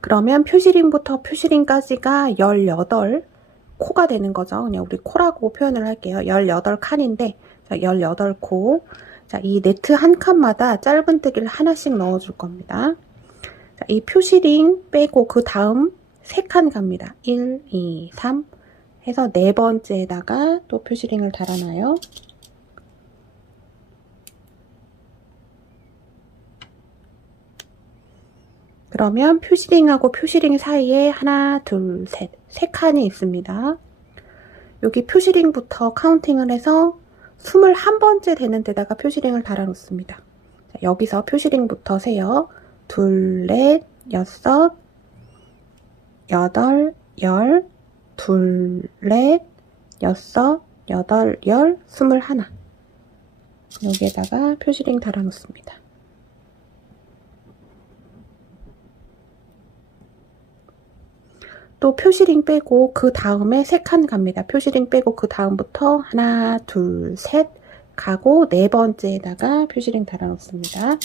그러면 표시링부터 표시링까지가 18코가 되는 거죠. 그냥 우리 코라고 표현을 할게요. 18칸인데, 자, 18코. 자, 이 네트 한 칸마다 짧은뜨기를 하나씩 넣어줄 겁니다. 자, 이 표시링 빼고 그 다음 3칸 갑니다. 1, 2, 3 해서 4번째에다가 또 표시링을 달아놔요. 그러면 표시링하고 표시링 사이에 하나, 둘, 셋, 3칸이 있습니다. 여기 표시링부터 카운팅을 해서 21번째 되는 데다가 표시링을 달아놓습니다. 자, 여기서 표시링부터 세요. 둘, 넷, 여섯, 여덟, 열, 둘, 넷, 여섯, 여덟, 열, 21. 여기에다가 표시링 달아놓습니다. 또 표시링 빼고 그 다음에 3칸 갑니다. 표시링 빼고 그 다음부터 하나, 둘, 셋 가고 4번째에다가 표시링 달아놓습니다.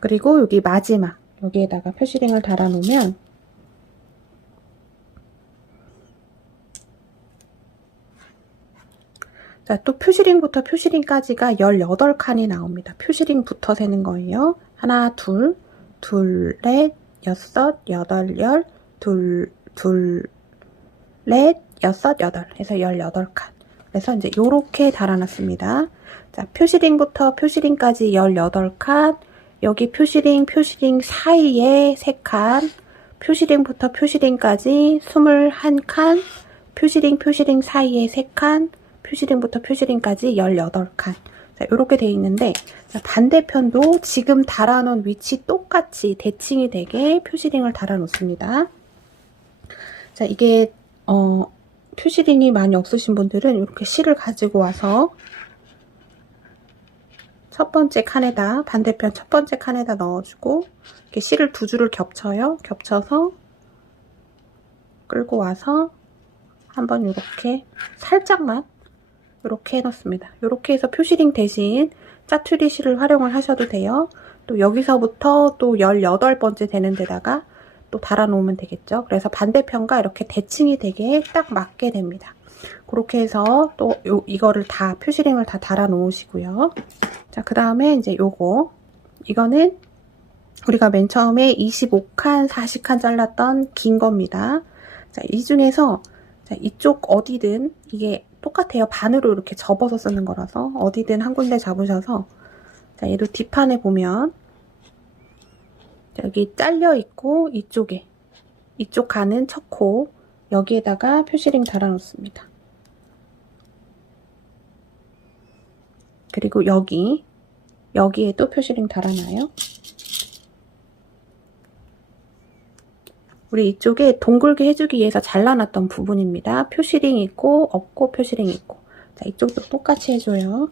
그리고 여기 마지막 여기에다가 표시링을 달아놓으면 자, 또 표시링부터 표시링까지가 18칸이 나옵니다. 표시링부터 세는 거예요. 하나, 둘, 둘, 넷, 여섯, 여덟, 열, 둘, 넷, 여섯, 여덟 해서 18칸. 그래서 이제 요렇게 달아놨습니다. 자, 표시링부터 표시링까지 18칸, 여기 표시링 사이에 3칸, 표시링부터 표시링까지 21칸, 표시링 사이에 3칸, 표시링부터 표시링까지 18칸. 자, 이렇게 돼 있는데, 자, 반대편도 지금 달아놓은 위치 똑같이 대칭이 되게 표시링을 달아놓습니다. 자, 이게 표시링이 많이 없으신 분들은 이렇게 실을 가지고 와서 첫 번째 칸에다, 반대편 첫 번째 칸에다 넣어주고, 이렇게 실을 2줄을 겹쳐요. 겹쳐서 끌고 와서 한번 이렇게 살짝만 이렇게 해놓습니다. 이렇게 해서 표시링 대신 짜투리 실을 활용을 하셔도 돼요. 또 여기서부터 또 18번째 되는 데다가 또 달아놓으면 되겠죠. 그래서 반대편과 이렇게 대칭이 되게 딱 맞게 됩니다. 그렇게 해서 또 이거를 다 표시링을 다 달아 놓으시고요. 자, 그 다음에 이제 이거는 우리가 맨 처음에 25칸, 40칸 잘랐던 긴 겁니다. 자, 이 중에서 자, 이쪽 어디든 이게 똑같아요. 반으로 이렇게 접어서 쓰는 거라서 어디든 한 군데 잡으셔서 자, 얘도 뒷판에 보면 자, 여기 잘려 있고 이쪽 가는 첫 코 여기에다가 표시링 달아 놓습니다. 그리고 여기에 또 표시링 달아놔요. 우리 이쪽에 동글게 해주기 위해서 잘라놨던 부분입니다. 표시링 있고 없고 표시링 있고. 자, 이쪽도 똑같이 해줘요.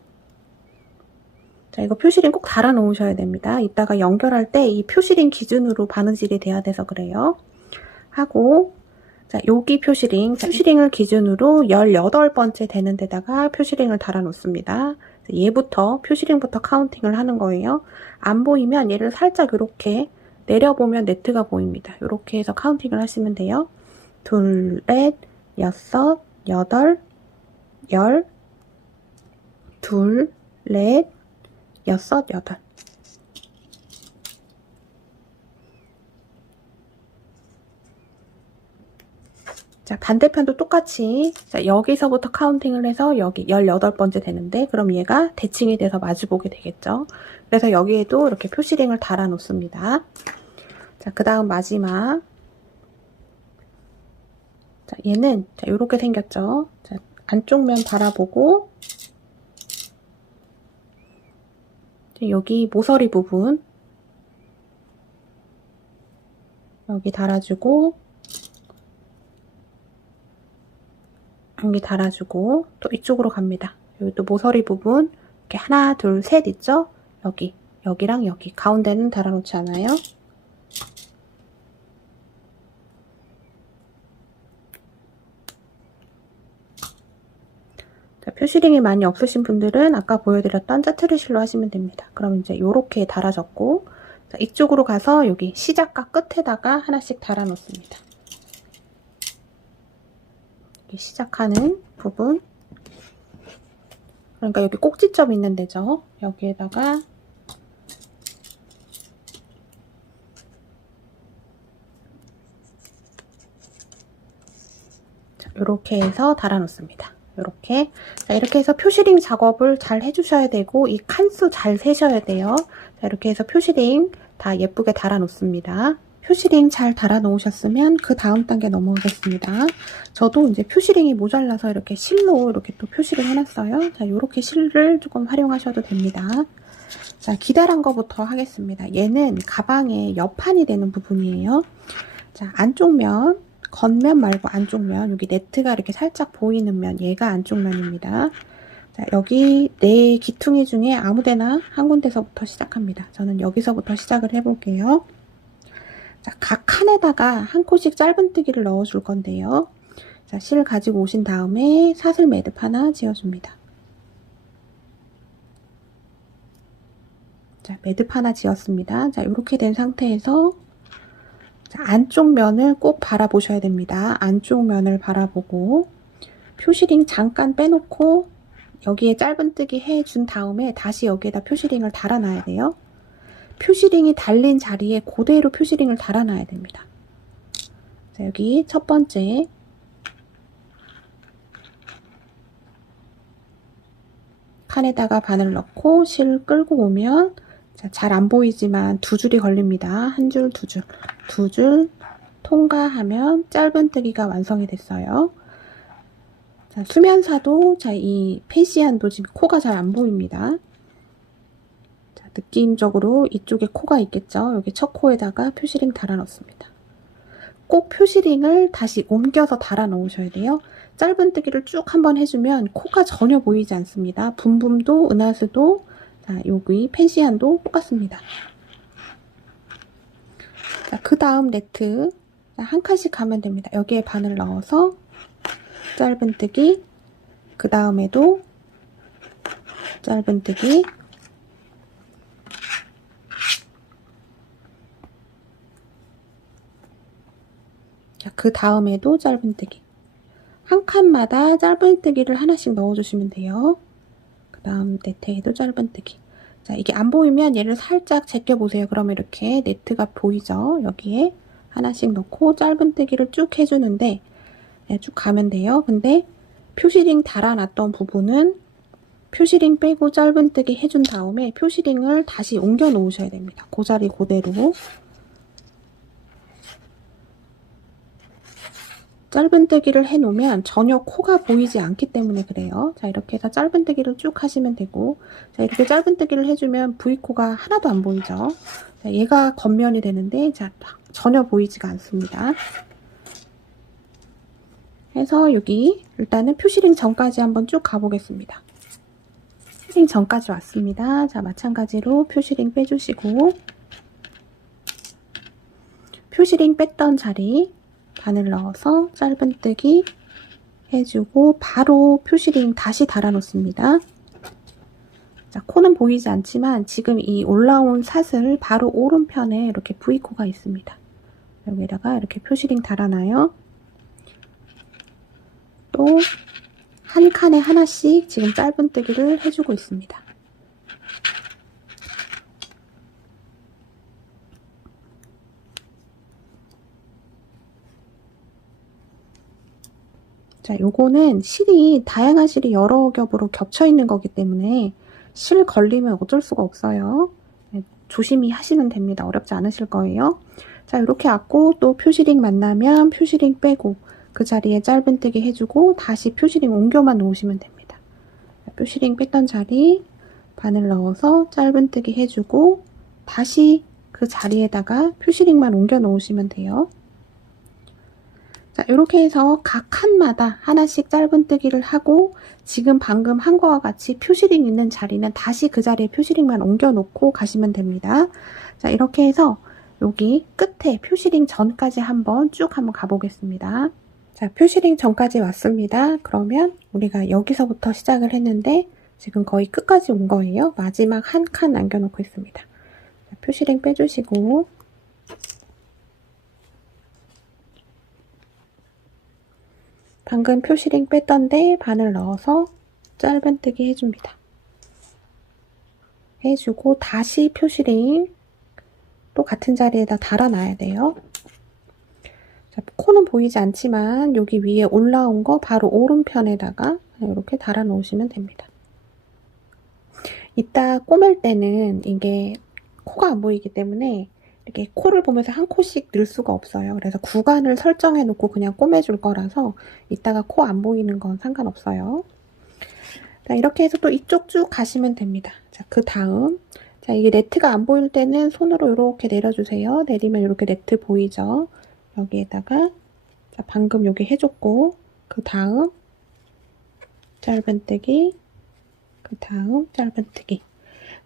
자, 이거 표시링 꼭 달아 놓으셔야 됩니다. 이따가 연결할 때 이 표시링 기준으로 바느질이 돼야 돼서 그래요. 하고 자, 여기 표시링을 기준으로 18번째 되는 데다가 표시링을 달아 놓습니다. 얘부터 표시링부터 카운팅을 하는 거예요. 안 보이면 얘를 살짝 이렇게 내려보면 네트가 보입니다. 이렇게 해서 카운팅을 하시면 돼요. 둘, 넷, 여섯, 여덟, 열, 둘, 넷, 여섯, 여덟. 자, 반대편도 똑같이 자, 여기서부터 카운팅을 해서 여기 18번째 되는데 그럼 얘가 대칭이 돼서 마주보게 되겠죠. 그래서 여기에도 이렇게 표시링을 달아 놓습니다. 자, 그 다음 마지막. 자, 얘는 자, 요렇게 생겼죠. 자, 안쪽 면 바라보고 여기 모서리 부분 여기 달아주고 여기 달아주고 또 이쪽으로 갑니다. 여기 또 모서리 부분 이렇게 하나 둘 셋 있죠? 여기랑 여기 가운데는 달아놓지 않아요. 자, 표시링이 많이 없으신 분들은 아까 보여드렸던 짜투리실로 하시면 됩니다. 그럼 이제 요렇게 달아졌고 자, 이쪽으로 가서 여기 시작과 끝에다가 하나씩 달아 놓습니다. 시작하는 부분 그러니까 여기 꼭지점 있는 데죠. 여기에다가 이렇게 해서 달아 놓습니다. 이렇게 자, 이렇게 해서 표시링 작업을 잘 해주셔야 되고 이 칸수 잘 세셔야 돼요. 자, 이렇게 해서 표시링 다 예쁘게 달아 놓습니다. 표시링 잘 달아 놓으셨으면 그 다음 단계 넘어오겠습니다. 저도 이제 표시링이 모자라서 이렇게 실로 이렇게 또 표시를 해놨어요. 자, 이렇게 실을 조금 활용하셔도 됩니다. 자, 기다란 거부터 하겠습니다. 얘는 가방의 옆판이 되는 부분이에요. 자, 안쪽 면, 겉면 말고 안쪽 면, 여기 네트가 이렇게 살짝 보이는 면, 얘가 안쪽 면입니다. 자, 여기 네 기퉁이 중에 아무데나 한 군데서부터 시작합니다. 저는 여기서부터 시작을 해볼게요. 자, 각 칸에다가 한 코씩 짧은뜨기를 넣어줄 건데요. 자, 실 가지고 오신 다음에 사슬 매듭 하나 지어줍니다. 자, 매듭 하나 지었습니다. 자, 이렇게 된 상태에서 자, 안쪽 면을 꼭 바라보셔야 됩니다. 안쪽 면을 바라보고 표시링 잠깐 빼놓고 여기에 짧은뜨기 해준 다음에 다시 여기에다 표시링을 달아놔야 돼요. 표시링이 달린 자리에 그대로 표시링을 달아놔야 됩니다. 자, 여기 첫 번째 칸에다가 바늘 넣고 실 끌고 오면 잘 안 보이지만 두 줄이 걸립니다. 한 줄, 두 줄, 두 줄 통과하면 짧은뜨기가 완성이 됐어요. 자, 수면사도 자, 이 페이시안도 지금 코가 잘 안 보입니다. 자, 느낌적으로 이쪽에 코가 있겠죠. 여기 첫 코에다가 표시링 달아 넣습니다. 꼭 표시링을 다시 옮겨서 달아 놓으셔야 돼요. 짧은뜨기를 쭉 한번 해주면 코가 전혀 보이지 않습니다. 붐붐도 은하수도 자, 여기 펜시안도 똑같습니다. 자, 그 다음 네트 자, 한 칸씩 가면 됩니다. 여기에 바늘 넣어서 짧은뜨기 그 다음에도 짧은뜨기 자, 그 다음에도 짧은뜨기 한 칸마다 짧은뜨기를 하나씩 넣어주시면 돼요. 그 다음 네트에도 짧은뜨기 자, 이게 안 보이면 얘를 살짝 제껴보세요. 그러면 이렇게 네트가 보이죠? 여기에 하나씩 넣고 짧은뜨기를 쭉 해주는데 네, 쭉 가면 돼요. 근데 표시링 달아놨던 부분은 표시링 빼고 짧은뜨기 해준 다음에 표시링을 다시 옮겨 놓으셔야 됩니다. 그 자리 그대로 짧은뜨기를 해놓으면 전혀 코가 보이지 않기 때문에 그래요. 자, 이렇게 해서 짧은뜨기를 쭉 하시면 되고 자, 이렇게 짧은뜨기를 해주면 V코가 하나도 안 보이죠. 자, 얘가 겉면이 되는데 자, 전혀 보이지가 않습니다. 해서 여기 일단은 표시링 전까지 한번 쭉 가보겠습니다. 표시링 전까지 왔습니다. 자, 마찬가지로 표시링 빼주시고 표시링 뺐던 자리 바늘 넣어서 짧은뜨기 해주고 바로 표시링 다시 달아 놓습니다. 자, 코는 보이지 않지만 지금 이 올라온 사슬 바로 오른편에 이렇게 V코가 있습니다. 여기다가 이렇게 표시링 달아놔요. 또 한 칸에 하나씩 지금 짧은뜨기를 해주고 있습니다. 자, 요거는 실이 다양한 실이 여러 겹으로 겹쳐 있는 거기 때문에 실 걸리면 어쩔 수가 없어요. 네, 조심히 하시면 됩니다. 어렵지 않으실 거예요. 자, 이렇게 하고 또 표시링 만나면 표시링 빼고 그 자리에 짧은뜨기 해주고 다시 표시링 옮겨만 놓으시면 됩니다. 표시링 뺐던 자리 바늘 넣어서 짧은뜨기 해주고 다시 그 자리에다가 표시링만 옮겨 놓으시면 돼요. 자, 이렇게 해서 각 칸마다 하나씩 짧은뜨기를 하고 지금 방금 한 거와 같이 표시링 있는 자리는 다시 그 자리에 표시링만 옮겨 놓고 가시면 됩니다. 자, 이렇게 해서 여기 끝에 표시링 전까지 한번 쭉 한번 가보겠습니다. 자, 표시링 전까지 왔습니다. 그러면 우리가 여기서부터 시작을 했는데 지금 거의 끝까지 온 거예요. 마지막 한 칸 남겨놓고 있습니다. 자, 표시링 빼주시고 방금 표시링 뺐던데 바늘 넣어서 짧은뜨기 해줍니다. 해주고 다시 표시링 또 같은 자리에다 달아놔야 돼요. 자, 코는 보이지 않지만 여기 위에 올라온 거 바로 오른편에다가 이렇게 달아 놓으시면 됩니다. 이따 꼬맬 때는 이게 코가 안 보이기 때문에 이렇게 코를 보면서 한 코씩 넣을 수가 없어요. 그래서 구간을 설정해 놓고 그냥 꼬매줄 거라서 이따가 코 안 보이는 건 상관없어요. 자, 이렇게 해서 또 이쪽 쭉 가시면 됩니다. 자, 그 다음 자, 이게 네트가 안 보일 때는 손으로 이렇게 내려주세요. 내리면 이렇게 네트 보이죠? 여기에다가 자, 방금 여기 해줬고 그 다음 짧은뜨기 그 다음 짧은뜨기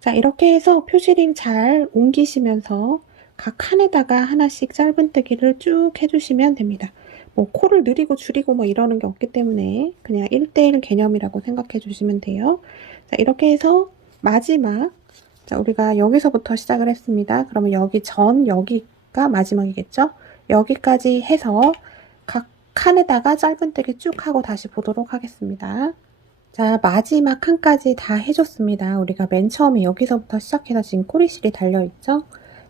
자, 이렇게 해서 표시링 잘 옮기시면서 각 칸에다가 하나씩 짧은뜨기를 쭉 해주시면 됩니다. 뭐 코를 느리고 줄이고 뭐 이러는 게 없기 때문에 그냥 1:1 개념이라고 생각해 주시면 돼요. 자, 이렇게 해서 마지막 자, 우리가 여기서부터 시작을 했습니다. 그러면 여기가 마지막이겠죠? 여기까지 해서 각 칸에다가 짧은뜨기 쭉 하고 다시 보도록 하겠습니다. 자, 마지막 칸까지 다 해줬습니다. 우리가 맨 처음에 여기서부터 시작해서 지금 꼬리실이 달려있죠?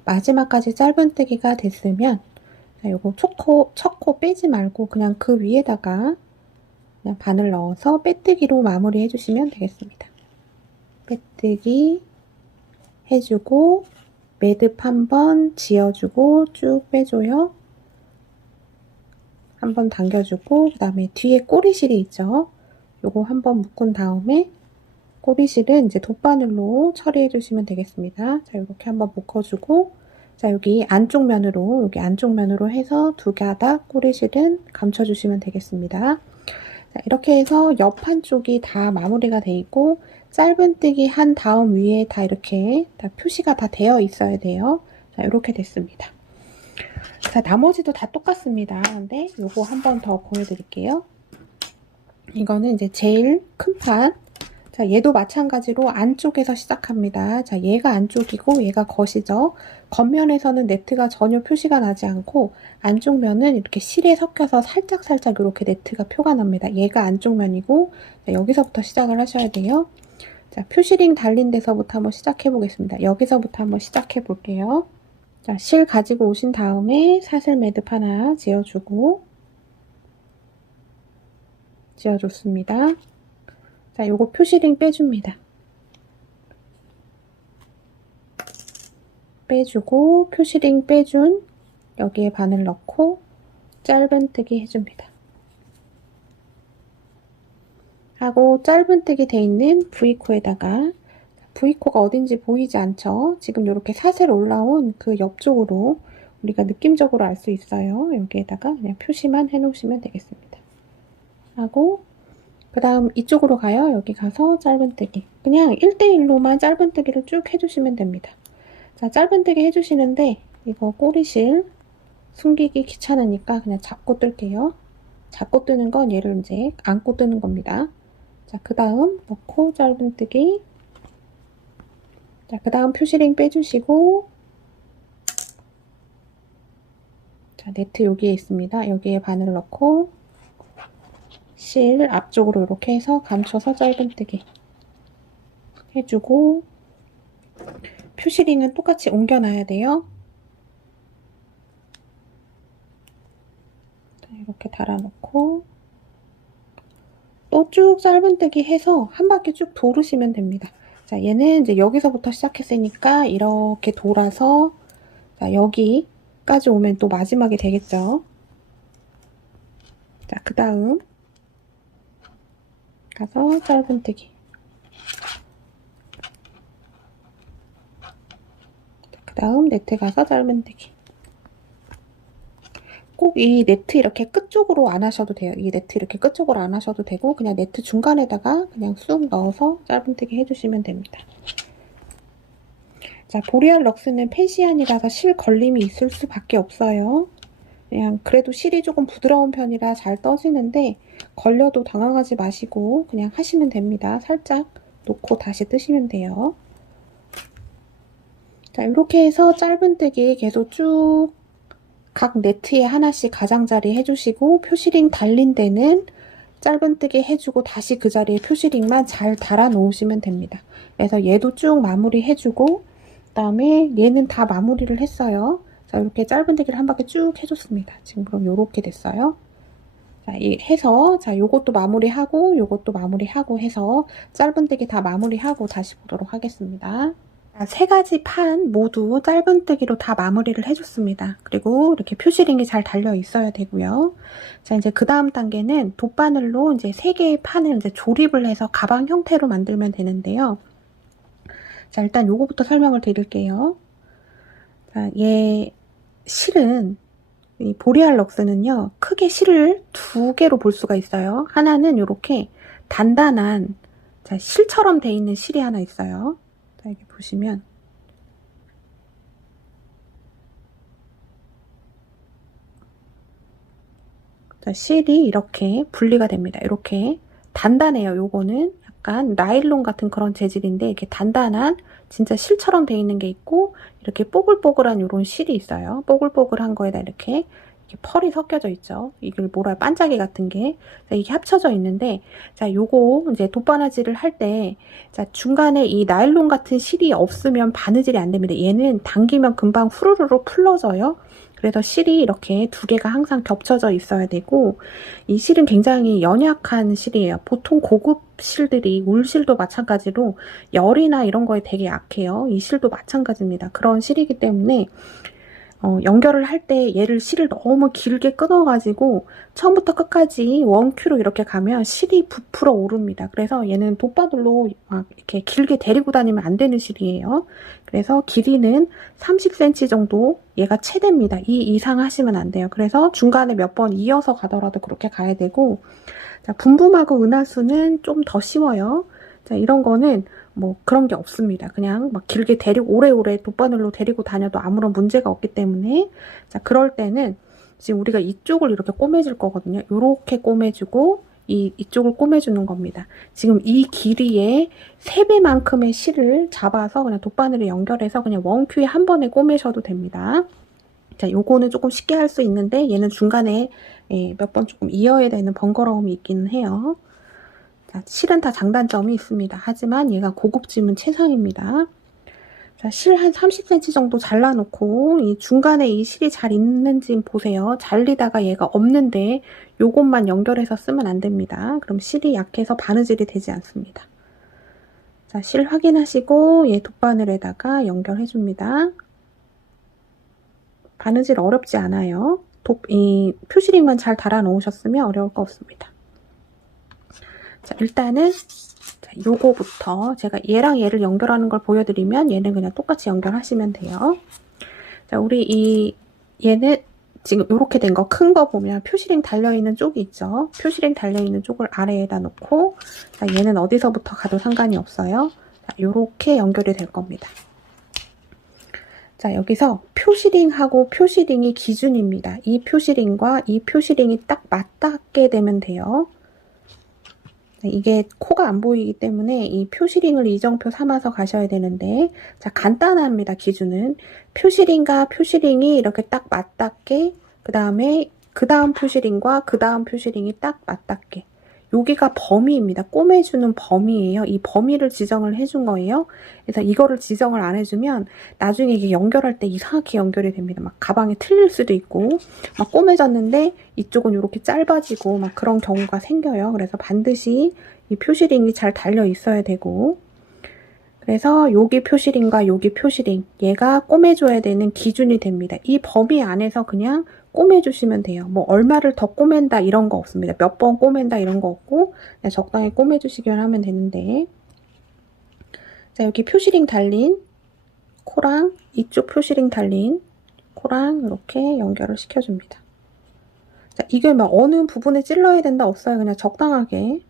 마지막까지 짧은뜨기가 됐으면 자, 요거 첫 코 빼지 말고 그냥 그 위에다가 그냥 바늘 넣어서 빼뜨기로 마무리 해주시면 되겠습니다. 빼뜨기 해주고 매듭 한번 지어주고 쭉 빼줘요. 한번 당겨주고 그 다음에 뒤에 꼬리실이 있죠. 요거 한번 묶은 다음에 꼬리실은 이제 돗바늘로 처리해 주시면 되겠습니다. 자, 이렇게 한번 묶어주고 자, 여기 안쪽 면으로 해서 두 가닥 꼬리실은 감춰주시면 되겠습니다. 자, 이렇게 해서 옆 한쪽이 다 마무리가 돼 있고 짧은뜨기 한 다음 위에 다 이렇게 다 표시가 다 되어 있어야 돼요. 자, 이렇게 됐습니다. 자, 나머지도 다 똑같습니다. 근데 요거 한 번 더 보여드릴게요. 이거는 이제 제일 큰 판. 자, 얘도 마찬가지로 안쪽에서 시작합니다. 자, 얘가 안쪽이고 얘가 겉이죠. 겉면에서는 네트가 전혀 표시가 나지 않고 안쪽 면은 이렇게 실에 섞여서 살짝살짝 이렇게 네트가 표가 납니다. 얘가 안쪽 면이고 자, 여기서부터 시작을 하셔야 돼요. 자, 표시링 달린 데서부터 한번 시작해 보겠습니다. 여기서부터 한번 시작해 볼게요. 자, 실 가지고 오신 다음에 사슬 매듭 하나 지어줬습니다. 자, 요거 표시링 빼줍니다. 빼주고 표시링 빼준 여기에 바늘 넣고 짧은뜨기 해줍니다. 하고 짧은뜨기 돼 있는 V코에다가 V코가 어딘지 보이지 않죠? 지금 이렇게 사슬 올라온 그 옆쪽으로 우리가 느낌적으로 알 수 있어요. 여기에다가 그냥 표시만 해놓으시면 되겠습니다. 하고 그 다음 이쪽으로 가요. 여기 가서 짧은뜨기 그냥 1:1로만 짧은뜨기를 쭉 해주시면 됩니다. 자, 짧은뜨기 해주시는데 이거 꼬리실 숨기기 귀찮으니까 그냥 잡고 뜰게요. 잡고 뜨는 건 얘를 이제 안고 뜨는 겁니다. 자, 그 다음 넣고 짧은뜨기 자, 그 다음 표시링 빼주시고 자, 네트 여기에 있습니다. 여기에 바늘 넣고 실 앞쪽으로 이렇게 해서 감춰서 짧은뜨기 해주고 표시링은 똑같이 옮겨놔야 돼요. 자, 이렇게 달아놓고 또 쭉 짧은뜨기 해서 한 바퀴 쭉 돌으시면 됩니다. 자, 얘는 이제 여기서부터 시작했으니까 이렇게 돌아서 자, 여기까지 오면 또 마지막이 되겠죠. 자, 그 다음 가서 짧은뜨기. 그 다음 네트 가서 짧은뜨기. 꼭 이 네트 이렇게 끝쪽으로 안 하셔도 돼요. 이 네트 이렇게 끝쪽으로 안 하셔도 되고 그냥 네트 중간에다가 그냥 쑥 넣어서 짧은뜨기 해주시면 됩니다. 자, 보리알 럭스는 펜시안이라서 실 걸림이 있을 수밖에 없어요. 그냥 그래도 실이 조금 부드러운 편이라 잘 떠지는데 걸려도 당황하지 마시고 그냥 하시면 됩니다. 살짝 놓고 다시 뜨시면 돼요. 자, 이렇게 해서 짧은뜨기 계속 쭉 각 네트에 하나씩 가장자리 해주시고 표시링 달린 데는 짧은뜨기 해주고 다시 그 자리에 표시링만 잘 달아 놓으시면 됩니다. 그래서 얘도 쭉 마무리 해주고 그 다음에 얘는 다 마무리를 했어요. 자, 이렇게 짧은뜨기를 한 바퀴 쭉 해줬습니다. 지금 그럼 요렇게 됐어요. 자, 해서 자, 요것도 마무리하고 요것도 마무리하고 해서 짧은뜨기 다 마무리하고 다시 보도록 하겠습니다. 자, 세 가지 판 모두 짧은뜨기로 다 마무리를 해줬습니다. 그리고 이렇게 표시링이 잘 달려 있어야 되고요. 자, 이제 그 다음 단계는 돗바늘로 이제 세 개의 판을 이제 조립을 해서 가방 형태로 만들면 되는데요. 자, 일단 요거부터 설명을 드릴게요. 자, 얘 실은 이 보리알 럭스는요, 크게 실을 두 개로 볼 수가 있어요. 하나는 이렇게 단단한 자, 실처럼 돼 있는 실이 하나 있어요. 자, 여기 보시면 자, 실이 이렇게 분리가 됩니다. 이렇게 단단해요. 요거는 약간 나일론 같은 그런 재질인데 이렇게 단단한 진짜 실처럼 돼 있는 게 있고 이렇게 뽀글뽀글한 요런 실이 있어요. 뽀글뽀글한 거에다 이렇게 펄이 섞여져 있죠. 이걸 뭐라 반짝이 같은 게 이게 합쳐져 있는데 자, 요거 이제 돗바느질을 할 때 자, 중간에 이 나일론 같은 실이 없으면 바느질이 안 됩니다. 얘는 당기면 금방 후루루루 풀러져요. 그래서 실이 이렇게 두 개가 항상 겹쳐져 있어야 되고 이 실은 굉장히 연약한 실이에요. 보통 고급 실들이 울실도 마찬가지로 열이나 이런 거에 되게 약해요. 이 실도 마찬가지입니다. 그런 실이기 때문에 연결을 할 때 얘를 실을 너무 길게 끊어가지고 처음부터 끝까지 원큐로 이렇게 가면 실이 부풀어 오릅니다. 그래서 얘는 돗바늘로 막 이렇게 길게 데리고 다니면 안 되는 실이에요. 그래서 길이는 30cm 정도 얘가 최대입니다. 이 이상 하시면 안 돼요. 그래서 중간에 몇 번 이어서 가더라도 그렇게 가야 되고 자, 분부하고 은하수는 좀 더 쉬워요. 자, 이런 거는 뭐 그런 게 없습니다. 그냥 막 길게 오래오래 돗바늘로 데리고 다녀도 아무런 문제가 없기 때문에 자, 그럴 때는 지금 우리가 이쪽을 이렇게 꼬매줄 거거든요. 이렇게 꼬매주고 이쪽을 꼬매주는 겁니다. 지금 이 길이의 3배만큼의 실을 잡아서 그냥 돗바늘에 연결해서 그냥 원큐에 한 번에 꼬매셔도 됩니다. 자, 요거는 조금 쉽게 할 수 있는데 얘는 중간에 몇 번 조금 이어야 되는 번거로움이 있기는 해요. 자, 실은 다 장단점이 있습니다. 하지만 얘가 고급짐은 최상입니다. 자, 실 한 30cm 정도 잘라놓고 이 중간에 이 실이 잘 있는지 보세요. 잘리다가 얘가 없는데 요것만 연결해서 쓰면 안 됩니다. 그럼 실이 약해서 바느질이 되지 않습니다. 자, 실 확인하시고 얘 돗바늘에다가 연결해줍니다. 바느질 어렵지 않아요. 이 표시링만 잘 달아 놓으셨으면 어려울 거 없습니다. 자, 일단은 자, 요거부터 제가 얘랑 얘를 연결하는 걸 보여드리면 얘는 그냥 똑같이 연결하시면 돼요. 자, 우리 얘는 지금 이렇게 된 거 큰 거 보면 표시링 달려있는 쪽이 있죠. 표시링 달려있는 쪽을 아래에다 놓고 자, 얘는 어디서부터 가도 상관이 없어요. 자, 요렇게 연결이 될 겁니다. 자, 여기서 표시링하고 표시링이 기준입니다. 이 표시링과 이 표시링이 딱 맞닿게 되면 돼요. 이게 코가 안 보이기 때문에 이 표시링을 이정표 삼아서 가셔야 되는데 자, 간단합니다. 기준은 표시링과 표시링이 이렇게 딱 맞닿게 그 다음에 그 다음 표시링과 그 다음 표시링이 딱 맞닿게 여기가 범위입니다. 꼬매주는 범위예요. 이 범위를 지정을 해준 거예요. 그래서 이거를 지정을 안 해주면 나중에 이게 연결할 때 이상하게 연결이 됩니다. 막 가방이 틀릴 수도 있고, 막 꼬매졌는데 이쪽은 이렇게 짧아지고 막 그런 경우가 생겨요. 그래서 반드시 이 표시링이 잘 달려 있어야 되고, 그래서 여기 표시링과 여기 표시링, 얘가 꼬매줘야 되는 기준이 됩니다. 이 범위 안에서 그냥 꼬매주시면 돼요. 뭐 얼마를 더 꼬맨다 이런 거 없습니다. 몇 번 꼬맨다 이런 거 없고 그냥 적당히 꼬매주시기만 하면 되는데, 자, 여기 표시링 달린 코랑 이쪽 표시링 달린 코랑 이렇게 연결을 시켜줍니다. 자, 이걸 막 어느 부분에 찔러야 된다 없어요. 그냥 적당하게.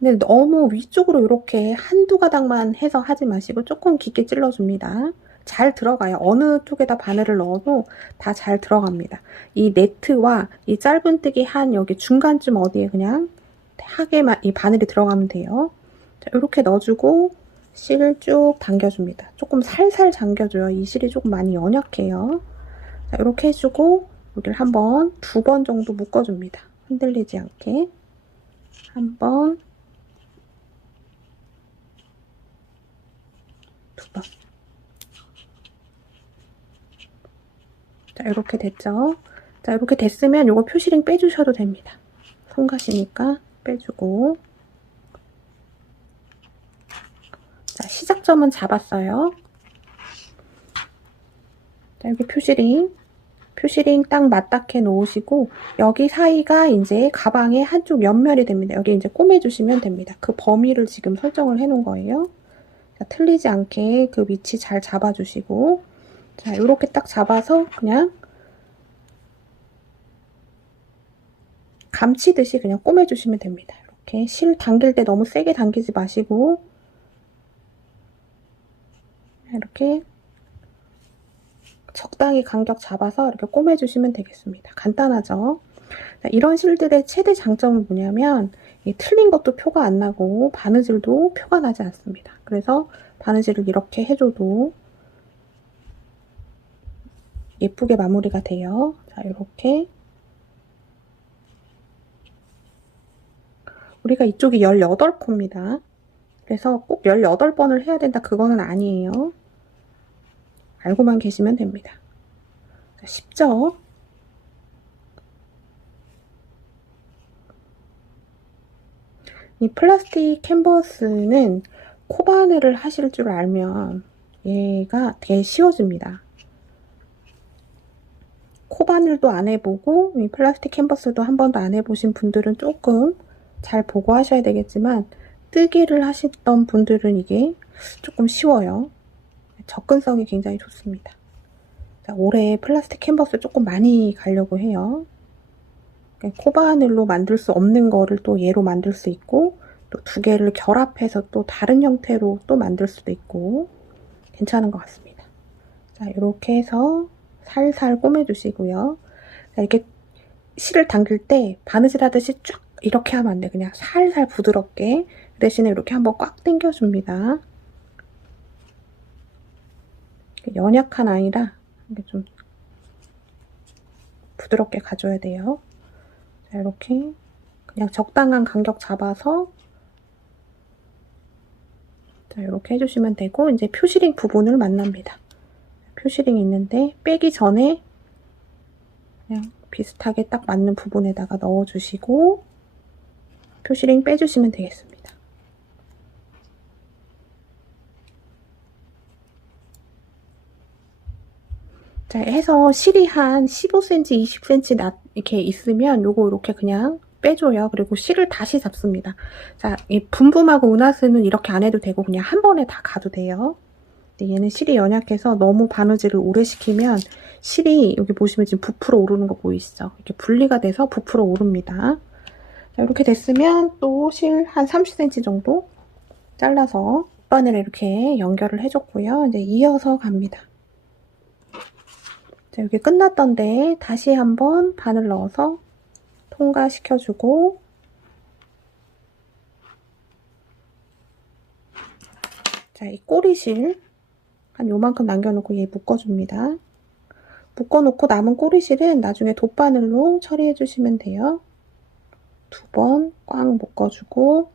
근데 너무 위쪽으로 이렇게 한두 가닥만 해서 하지 마시고 조금 깊게 찔러줍니다. 잘 들어가요. 어느 쪽에다 바늘을 넣어도 다 잘 들어갑니다. 이 네트와 이 짧은뜨기 한 여기 중간쯤 어디에 그냥 하게만 이 바늘이 들어가면 돼요. 자, 이렇게 넣어주고 실을 쭉 당겨줍니다. 조금 살살 당겨줘요. 이 실이 조금 많이 연약해요. 자, 이렇게 해주고 여기를 한번 2번 정도 묶어줍니다. 흔들리지 않게 한번, 2번. 자, 이렇게 됐죠? 자, 이렇게 됐으면 요거 표시링 빼주셔도 됩니다. 손가시니까 빼주고. 자, 시작점은 잡았어요. 자, 여기 표시링 딱 맞닿게 놓으시고, 여기 사이가 이제 가방의 한쪽 옆면이 됩니다. 여기 이제 꼬매주시면 됩니다. 그 범위를 지금 설정을 해 놓은 거예요. 자, 틀리지 않게 그 위치 잘 잡아주시고, 자, 요렇게 딱 잡아서 그냥 감치듯이 그냥 꼬매주시면 됩니다. 이렇게 실 당길 때 너무 세게 당기지 마시고, 이렇게 적당히 간격 잡아서 이렇게 꼬매주시면 되겠습니다. 간단하죠? 자, 이런 실들의 최대 장점은 뭐냐면 틀린 것도 표가 안 나고 바느질도 표가 나지 않습니다. 그래서 바느질을 이렇게 해줘도 예쁘게 마무리가 돼요. 자, 이렇게 우리가 이쪽이 18코입니다. 그래서 꼭 18번을 해야 된다 그거는 아니에요. 알고만 계시면 됩니다. 자, 쉽죠? 이 플라스틱 캔버스는 코바늘을 하실 줄 알면 얘가 되게 쉬워집니다. 코바늘도 안 해보고 이 플라스틱 캔버스도 한 번도 안 해보신 분들은 조금 잘 보고 하셔야 되겠지만, 뜨개를 하시던 분들은 이게 조금 쉬워요. 접근성이 굉장히 좋습니다. 자, 올해 플라스틱 캔버스 조금 많이 가려고 해요. 코바늘로 만들 수 없는 거를 또 얘로 만들 수 있고, 또 2개를 결합해서 또 다른 형태로 또 만들 수도 있고 괜찮은 것 같습니다. 자, 이렇게 해서 살살 꼬매주시고요. 자, 이렇게 실을 당길 때 바느질 하듯이 쫙 이렇게 하면 안 돼요. 그냥 살살 부드럽게, 그 대신에 이렇게 한번 꽉 당겨줍니다. 연약한 아이라 이게 좀 부드럽게 가줘야 돼요. 자, 이렇게 그냥 적당한 간격 잡아서 자, 이렇게 해주시면 되고, 이제 표시링 부분을 만납니다. 표시링이 있는데 빼기 전에 그냥 비슷하게 딱 맞는 부분에다가 넣어주시고 표시링 빼주시면 되겠습니다. 자, 해서 실이 한 15cm, 20cm 이렇게 있으면 요거 이렇게 그냥 빼줘요. 그리고 실을 다시 잡습니다. 자, 이 붐붐하고 은하수는 이렇게 안 해도 되고 그냥 한 번에 다 가도 돼요. 근데 얘는 실이 연약해서 너무 바느질을 오래 시키면 실이 여기 보시면 지금 부풀어 오르는 거 보이시죠? 이렇게 분리가 돼서 부풀어 오릅니다. 자, 이렇게 됐으면 또 실 한 30cm 정도 잘라서 바늘에 이렇게 연결을 해줬고요. 이제 이어서 갑니다. 자, 여기 끝났던데 다시 한번 바늘 넣어서 통과시켜주고, 자, 이 꼬리실 한 요만큼 남겨놓고 얘 묶어줍니다. 묶어놓고 남은 꼬리실은 나중에 돗바늘로 처리해주시면 돼요. 두 번 꽉 묶어주고,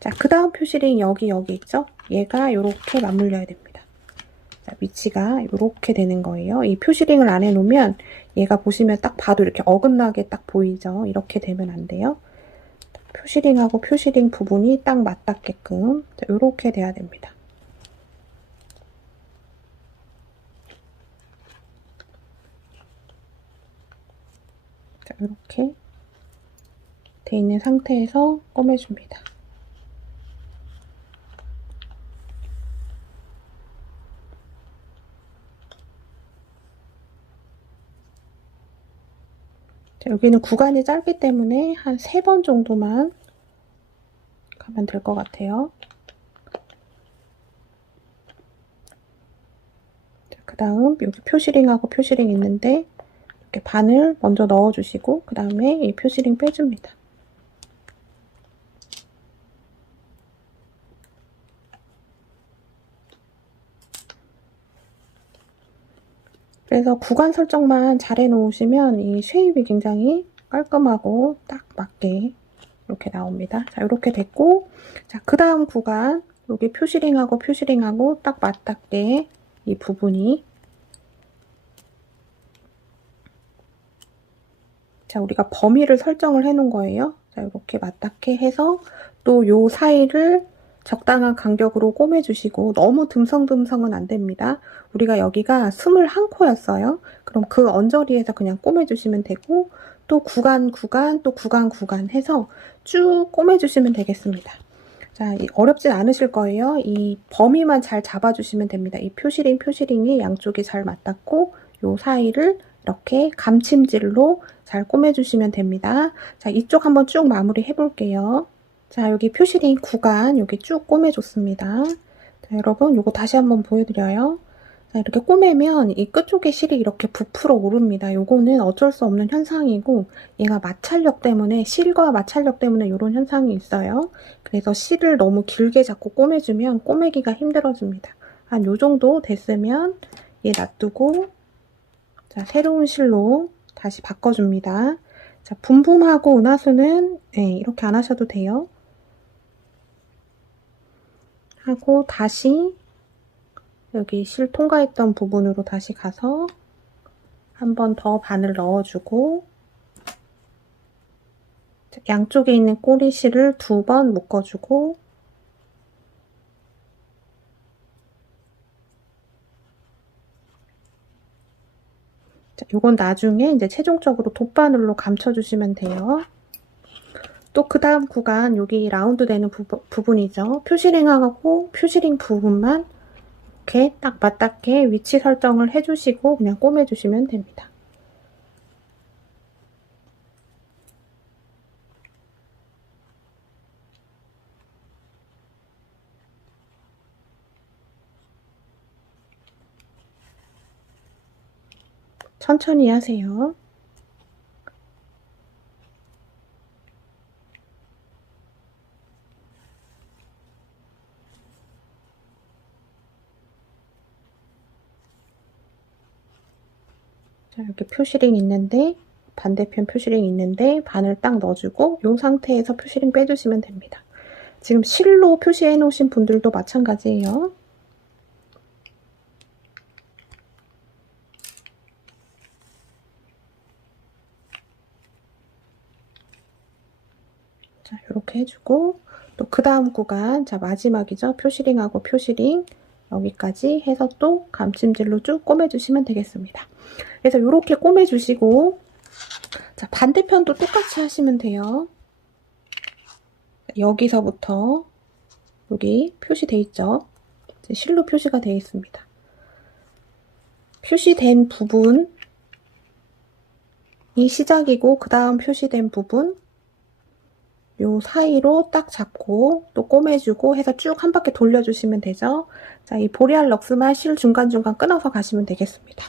자, 그 다음 표시링 여기 있죠? 얘가 이렇게 맞물려야 됩니다. 자, 위치가 이렇게 되는 거예요. 이 표시링을 안 해놓으면 얘가 보시면 딱 봐도 이렇게 어긋나게 딱 보이죠? 이렇게 되면 안 돼요. 표시링하고 표시링 부분이 딱 맞닿게끔 이렇게 돼야 됩니다. 자, 이렇게 돼 있는 상태에서 꼬매줍니다. 자, 여기는 구간이 짧기 때문에 한 3번 정도만 가면 될 것 같아요. 그 다음 여기 표시링하고 표시링 있는데 이렇게 바늘 먼저 넣어주시고 그 다음에 이 표시링 빼줍니다. 그래서 구간 설정만 잘 해놓으시면 이 쉐입이 굉장히 깔끔하고 딱 맞게 이렇게 나옵니다. 자, 이렇게 됐고, 자, 그 다음 구간 여기 표시링하고 표시링하고 딱 맞닿게 이 부분이, 자, 우리가 범위를 설정을 해 놓은 거예요. 자, 이렇게 맞닿게 해서 또 요 사이를 적당한 간격으로 꼬매주시고, 너무 듬성듬성은 안 됩니다. 우리가 여기가 21코였어요. 그럼 그 언저리에서 그냥 꼬매주시면 되고, 또 구간 또 구간 해서 쭉 꼬매주시면 되겠습니다. 자, 어렵진 않으실 거예요. 이 범위만 잘 잡아주시면 됩니다. 이 표시링이 양쪽이 잘 맞닿고 요 사이를 이렇게 감침질로 잘 꼬매주시면 됩니다. 자, 이쪽 한번 쭉 마무리 해볼게요. 자, 여기 표시링 구간 여기 쭉 꼬매줬습니다. 자, 여러분 요거 다시 한번 보여드려요. 자, 이렇게 꼬매면 이 끝쪽에 실이 이렇게 부풀어 오릅니다. 요거는 어쩔 수 없는 현상이고 얘가 마찰력 때문에, 실과 마찰력 때문에 이런 현상이 있어요. 그래서 실을 너무 길게 잡고 꼬매주면 꼬매기가 힘들어집니다. 한 요 정도 됐으면 얘 놔두고, 자, 새로운 실로 다시 바꿔줍니다. 자, 분분하고 은하수는 이렇게 안 하셔도 돼요. 하고 다시 여기 실 통과했던 부분으로 다시 가서 한 번 더 바늘 넣어주고, 양쪽에 있는 꼬리실을 2번 묶어주고, 자, 요건 나중에 이제 최종적으로 돗바늘로 감춰주시면 돼요. 또 그 다음 구간 여기 라운드 되는 부분이죠. 표시링하고 표시링 부분만 이렇게 딱 맞닿게 위치 설정을 해주시고 그냥 꼬매주시면 됩니다. 천천히 하세요. 자, 이렇게 표시링 있는데, 반대편 표시링 있는데 바늘 딱 넣어주고 이 상태에서 표시링 빼주시면 됩니다. 지금 실로 표시해 놓으신 분들도 마찬가지예요. 자, 이렇게 해주고 또 그 다음 구간, 자, 마지막이죠. 표시링하고 표시링 여기까지 해서 또 감침질로 쭉 꼬매주시면 되겠습니다. 그래서 이렇게 꼬매주시고, 자, 반대편도 똑같이 하시면 돼요. 여기서부터 여기 표시돼 있죠. 실로 표시가 되어 있습니다. 표시된 부분이 시작이고 그 다음 표시된 부분 요 사이로 딱 잡고 또 꼬매주고 해서 쭉 한 바퀴 돌려주시면 되죠. 자, 이 보리알 럭스만 실 중간중간 끊어서 가시면 되겠습니다.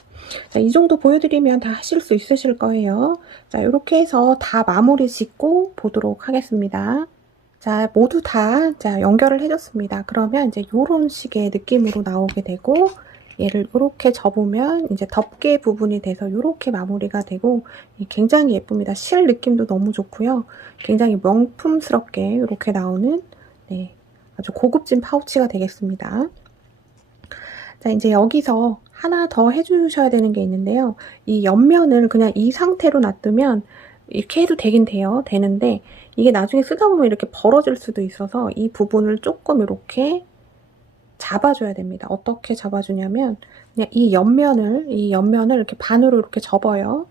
자, 이 정도 보여드리면 다 하실 수 있으실 거예요. 자, 이렇게 해서 다 마무리 짓고 보도록 하겠습니다. 자, 모두 다 연결을 해줬습니다. 그러면 이제 요런 식의 느낌으로 나오게 되고, 얘를 이렇게 접으면 이제 덮개 부분이 돼서 이렇게 마무리가 되고 굉장히 예쁩니다. 실 느낌도 너무 좋고요. 굉장히 명품스럽게 이렇게 나오는 네, 아주 고급진 파우치가 되겠습니다. 자, 이제 여기서 하나 더 해주셔야 되는 게 있는데요. 이 옆면을 그냥 이 상태로 놔두면 이렇게 해도 되긴 돼요. 되는데 이게 나중에 쓰다 보면 이렇게 벌어질 수도 있어서 이 부분을 조금 이렇게 잡아줘야 됩니다. 어떻게 잡아주냐면 그냥 이 옆면을 이렇게 반으로 이렇게 접어요.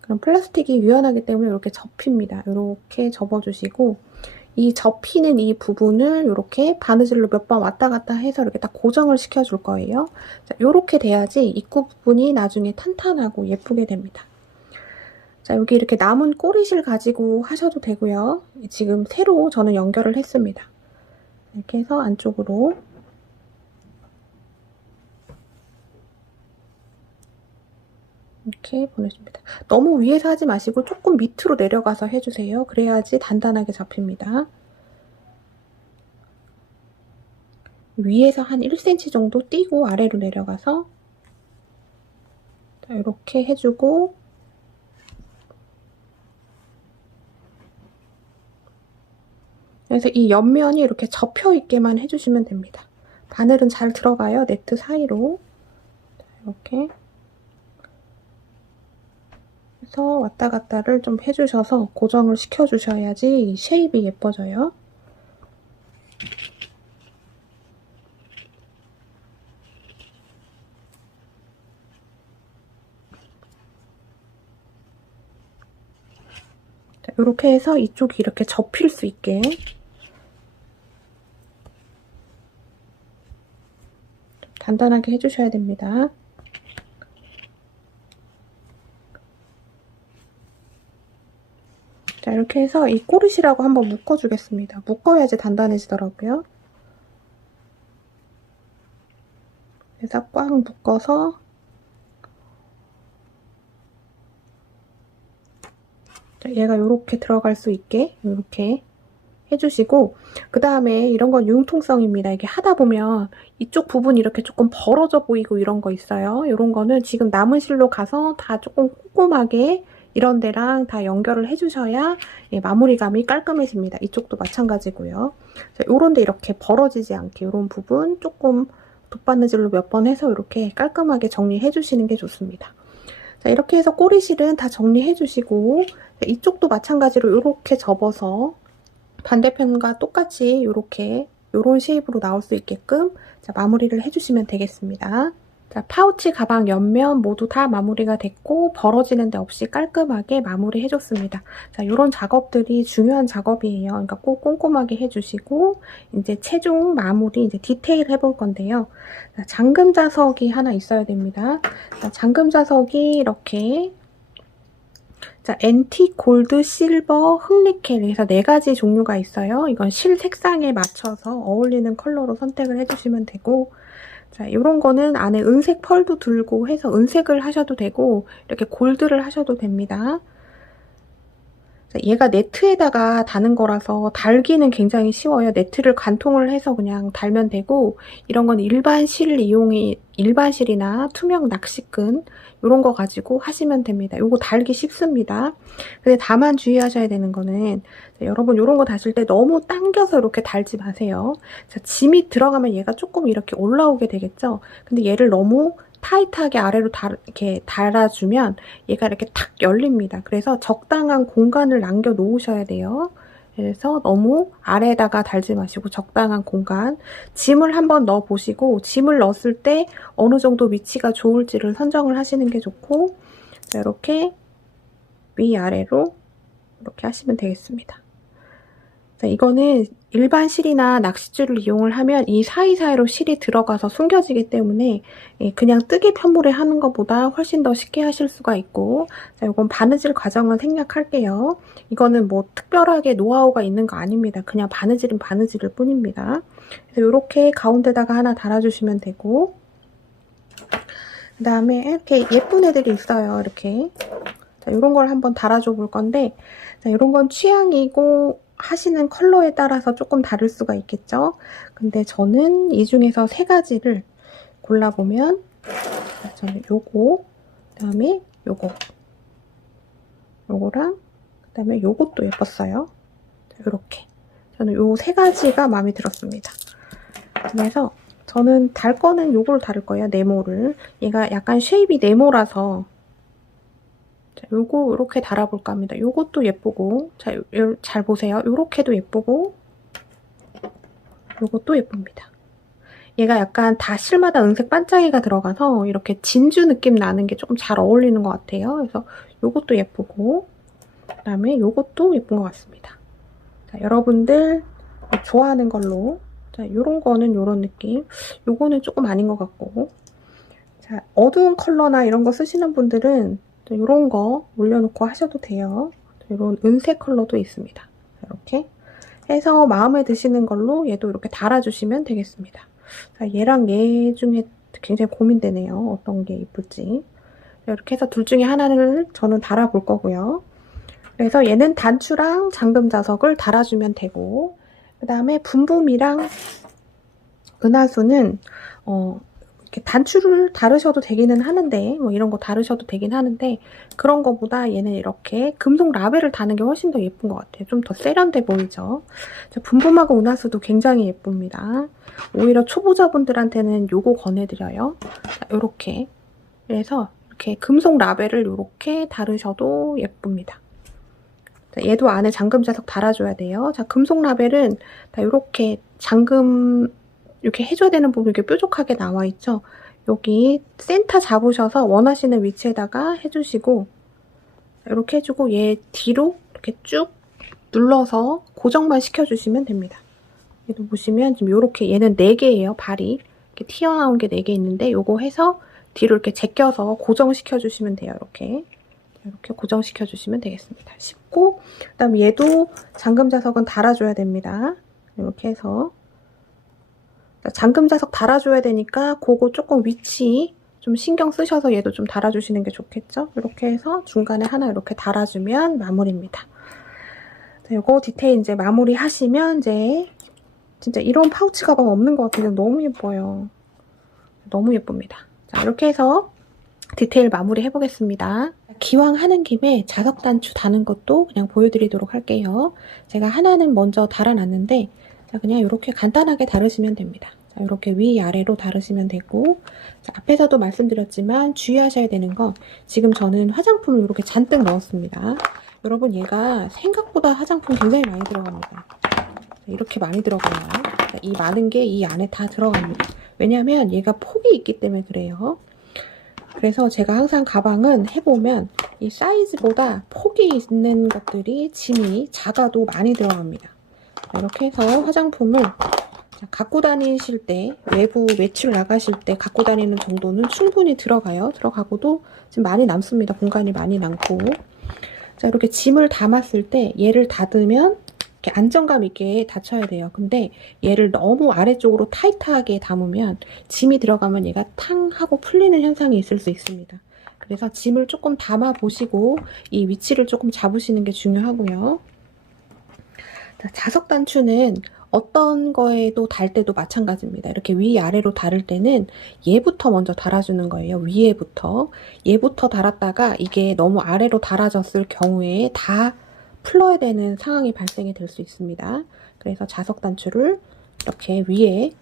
그럼 플라스틱이 유연하기 때문에 이렇게 접힙니다. 이렇게 접어주시고 이 접히는 이 부분을 이렇게 바느질로 몇 번 왔다 갔다 해서 이렇게 딱 고정을 시켜줄 거예요. 자, 이렇게 돼야지 입구 부분이 나중에 탄탄하고 예쁘게 됩니다. 자, 여기 이렇게 남은 꼬리실 가지고 하셔도 되고요. 지금 새로 저는 연결을 했습니다. 이렇게 해서 안쪽으로 이렇게 보내줍니다. 너무 위에서 하지 마시고 조금 밑으로 내려가서 해주세요. 그래야지 단단하게 잡힙니다. 위에서 한 1cm 정도 띄고 아래로 내려가서 이렇게 해주고 그래서 이 옆면이 이렇게 접혀있게만 해주시면 됩니다. 바늘은 잘 들어가요. 네트 사이로 이렇게 해서 왔다 갔다를 좀 해주셔서 고정을 시켜주셔야지 쉐입이 예뻐져요. 자, 이렇게 해서 이쪽이 이렇게 접힐 수 있게 단단하게 해주셔야 됩니다. 자, 이렇게 해서 이 꼬르시라고 한번 묶어주겠습니다. 묶어야지 단단해지더라고요. 그래서 꽉 묶어서 얘가 이렇게 들어갈 수 있게 이렇게 해주시고 그 다음에 이런 건 융통성입니다. 이게 하다 보면 이쪽 부분이 이렇게 조금 벌어져 보이고 이런 거 있어요. 이런 거는 지금 남은 실로 가서 다 조금 꼼꼼하게 이런 데랑 다 연결을 해주셔야 마무리감이 깔끔해집니다. 이쪽도 마찬가지고요. 이런 데 이렇게 벌어지지 않게 이런 부분 조금 돗바느질로 몇 번 해서 이렇게 깔끔하게 정리해 주시는 게 좋습니다. 자, 이렇게 해서 꼬리실은 다 정리해 주시고 이쪽도 마찬가지로 이렇게 접어서 반대편과 똑같이 이렇게 이런 쉐입으로 나올 수 있게끔 자, 마무리를 해주시면 되겠습니다. 자, 파우치 가방 옆면 모두 다 마무리가 됐고 벌어지는 데 없이 깔끔하게 마무리 해줬습니다. 자, 이런 작업들이 중요한 작업이에요. 그러니까 꼭 꼼꼼하게 해주시고 이제 최종 마무리 이제 디테일 해볼 건데요. 자, 잠금 자석이 하나 있어야 됩니다. 자, 잠금 자석이 이렇게 자, 앤틱, 골드, 실버, 흑니켈 해서 4가지 종류가 있어요. 이건 실 색상에 맞춰서 어울리는 컬러로 선택을 해주시면 되고 자, 이런 거는 안에 은색 펄도 들고 해서 은색을 하셔도 되고 이렇게 골드를 하셔도 됩니다. 자, 얘가 네트에다가 다는 거라서 달기는 굉장히 쉬워요. 네트를 관통을 해서 그냥 달면 되고 이런 건 일반 실이나 투명 낚시끈 이런 거 가지고 하시면 됩니다. 요거 달기 쉽습니다. 근데 다만 주의하셔야 되는 거는 자, 여러분 이런 거 다실 때 너무 당겨서 이렇게 달지 마세요. 자, 짐이 들어가면 얘가 조금 이렇게 올라오게 되겠죠. 근데 얘를 너무 타이트하게 아래로 이렇게 달아주면 얘가 이렇게 탁 열립니다. 그래서 적당한 공간을 남겨 놓으셔야 돼요. 그래서 너무 아래에다가 달지 마시고 적당한 공간 짐을 한번 넣어 보시고 짐을 넣었을 때 어느 정도 위치가 좋을지를 선정을 하시는 게 좋고 자, 이렇게 위아래로 이렇게 하시면 되겠습니다. 자, 이거는 일반 실이나 낚싯줄을 이용을 하면 이 사이사이로 실이 들어가서 숨겨지기 때문에 그냥 뜨개 편물에 하는 것보다 훨씬 더 쉽게 하실 수가 있고 자, 이건 바느질 과정을 생략할게요. 이거는 뭐 특별하게 노하우가 있는 거 아닙니다. 그냥 바느질은 바느질일 뿐입니다. 그래서 이렇게 가운데다가 하나 달아주시면 되고 그 다음에 이렇게 예쁜 애들이 있어요. 이렇게 자, 이런 걸 한번 달아줘 볼 건데 자, 이런 건 취향이고 하시는 컬러에 따라서 조금 다를 수가 있겠죠. 근데 저는 이 중에서 3가지를 골라보면 자, 저는 요거, 그 다음에 요거랑, 그 다음에 요것도 예뻤어요. 요렇게. 저는 요 세 가지가 마음에 들었습니다. 그래서 저는 달 거는 요걸 다를 거예요. 네모를. 얘가 약간 쉐입이 네모라서 자, 요거 요렇게 달아볼까 합니다. 요것도 예쁘고 자, 잘 보세요. 요렇게도 예쁘고 요것도 예쁩니다. 얘가 약간 다실마다 은색 반짝이가 들어가서 이렇게 진주 느낌 나는 게 조금 잘 어울리는 것 같아요. 그래서 요것도 예쁘고 그 다음에 요것도 예쁜 것 같습니다. 자, 여러분들 좋아하는 걸로 자, 요런 거는 요런 느낌 요거는 조금 아닌 것 같고 자, 어두운 컬러나 이런 거 쓰시는 분들은 요런 거 올려놓고 하셔도 돼요. 요런 은색 컬러도 있습니다. 이렇게 해서 마음에 드시는 걸로 얘도 이렇게 달아주시면 되겠습니다. 자, 얘랑 얘 중에 굉장히 고민되네요. 어떤 게 이쁠지. 이렇게 해서 둘 중에 하나를 저는 달아볼 거고요. 그래서 얘는 단추랑 잠금 자석을 달아주면 되고 그 다음에 분붐이랑 은하수는 이렇게 단추를 다르셔도 되기는 하는데 뭐 이런 거 다르셔도 되긴 하는데 그런 거보다 얘는 이렇게 금속 라벨을 다는 게 훨씬 더 예쁜 것 같아요. 좀 더 세련돼 보이죠. 분붐하고 은하수도 굉장히 예쁩니다. 오히려 초보자분들한테는 요거 권해드려요. 자, 요렇게 그래서 이렇게 금속 라벨을 이렇게 다르셔도 예쁩니다. 자, 얘도 안에 잠금 자석 달아줘야 돼요. 자, 금속 라벨은 다 이렇게 잠금 이렇게 해줘야 되는 부분이 이렇게 뾰족하게 나와 있죠. 여기 센터 잡으셔서 원하시는 위치에다가 해주시고 이렇게 해주고 얘 뒤로 이렇게 쭉 눌러서 고정만 시켜주시면 됩니다. 얘도 보시면 지금 이렇게 얘는 4개예요. 발이 이렇게 튀어나온 게 4개 있는데 요거 해서 뒤로 이렇게 제껴서 고정시켜주시면 돼요. 이렇게 고정시켜주시면 되겠습니다. 쉽고 그 다음에 얘도 잠금 자석은 달아줘야 됩니다. 이렇게 해서 잠금 자석 달아줘야 되니까 그거 조금 위치 좀 신경 쓰셔서 얘도 좀 달아주시는 게 좋겠죠? 이렇게 해서 중간에 하나 이렇게 달아주면 마무리입니다. 자, 요거 디테일 이제 마무리 하시면 이제 진짜 이런 파우치 가방 없는 것 같아요. 너무 예뻐요. 너무 예쁩니다. 자, 이렇게 해서 디테일 마무리 해보겠습니다. 기왕 하는 김에 자석 단추 다는 것도 그냥 보여드리도록 할게요. 제가 하나는 먼저 달아놨는데 자, 그냥 이렇게 간단하게 다루시면 됩니다. 자, 이렇게 위아래로 다루시면 되고 자, 앞에서도 말씀드렸지만 주의하셔야 되는 건 지금 저는 화장품을 이렇게 잔뜩 넣었습니다. 여러분 얘가 생각보다 화장품 굉장히 많이 들어갑니다. 자, 이렇게 많이 들어가요. 자, 이 많은 게 이 안에 다 들어갑니다. 왜냐하면 얘가 폭이 있기 때문에 그래요. 그래서 제가 항상 가방은 해보면 이 사이즈보다 폭이 있는 것들이 짐이 작아도 많이 들어갑니다. 이렇게 해서 화장품을 갖고 다니실 때 외부 외출 나가실 때 갖고 다니는 정도는 충분히 들어가고도 지금 많이 남습니다. 공간이 많이 남고 자 이렇게 짐을 담았을 때 얘를 닫으면 이렇게 안정감 있게 닫혀야 돼요. 근데 얘를 너무 아래쪽으로 타이트하게 담으면 짐이 들어가면 얘가 탕 하고 풀리는 현상이 있을 수 있습니다. 그래서 짐을 조금 담아 보시고 이 위치를 조금 잡으시는 게 중요하고요. 자석 단추는 어떤 거에도 달 때도 마찬가지입니다. 이렇게 위아래로 다를 때는 얘부터 먼저 달아주는 거예요. 위에부터. 얘부터 달았다가 이게 너무 아래로 달아졌을 경우에 다 풀어야 되는 상황이 발생이 될 수 있습니다. 그래서 자석 단추를 이렇게 위에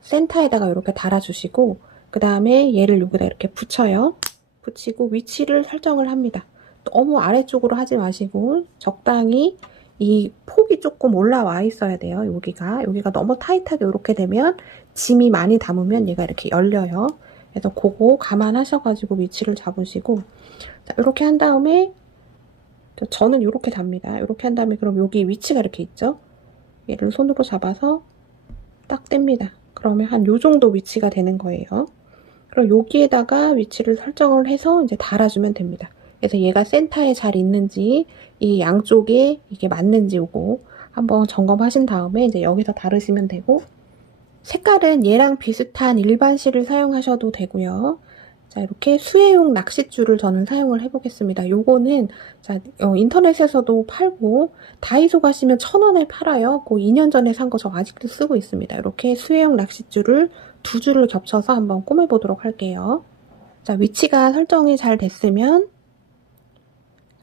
센터에다가 이렇게 달아주시고 그 다음에 얘를 여기다 이렇게 붙여요. 붙이고 위치를 설정을 합니다. 너무 아래쪽으로 하지 마시고 적당히 이 폭이 조금 올라와 있어야 돼요. 여기가 너무 타이트하게 이렇게 되면 짐이 많이 담으면 얘가 이렇게 열려요. 그래서 그거 감안하셔가지고 위치를 잡으시고 자, 이렇게 한 다음에 저는 이렇게 답니다. 이렇게 한 다음에 그럼 여기 위치가 이렇게 있죠. 얘를 손으로 잡아서 딱 뗍니다. 그러면 한 요 정도 위치가 되는 거예요. 그럼 여기에다가 위치를 설정을 해서 이제 달아주면 됩니다. 그래서 얘가 센터에 잘 있는지 이 양쪽에 이게 맞는지 요거 한번 점검하신 다음에 이제 여기서 다루시면 되고 색깔은 얘랑 비슷한 일반 실을 사용하셔도 되고요. 자 이렇게 수혜용 낚싯줄을 저는 사용을 해보겠습니다. 요거는 자 인터넷에서도 팔고 다이소 가시면 1,000원에 팔아요. 그 2년 전에 산 거 저 아직도 쓰고 있습니다. 이렇게 수혜용 낚싯줄을 두 줄을 겹쳐서 한번 꼬매보도록 할게요. 자, 위치가 설정이 잘 됐으면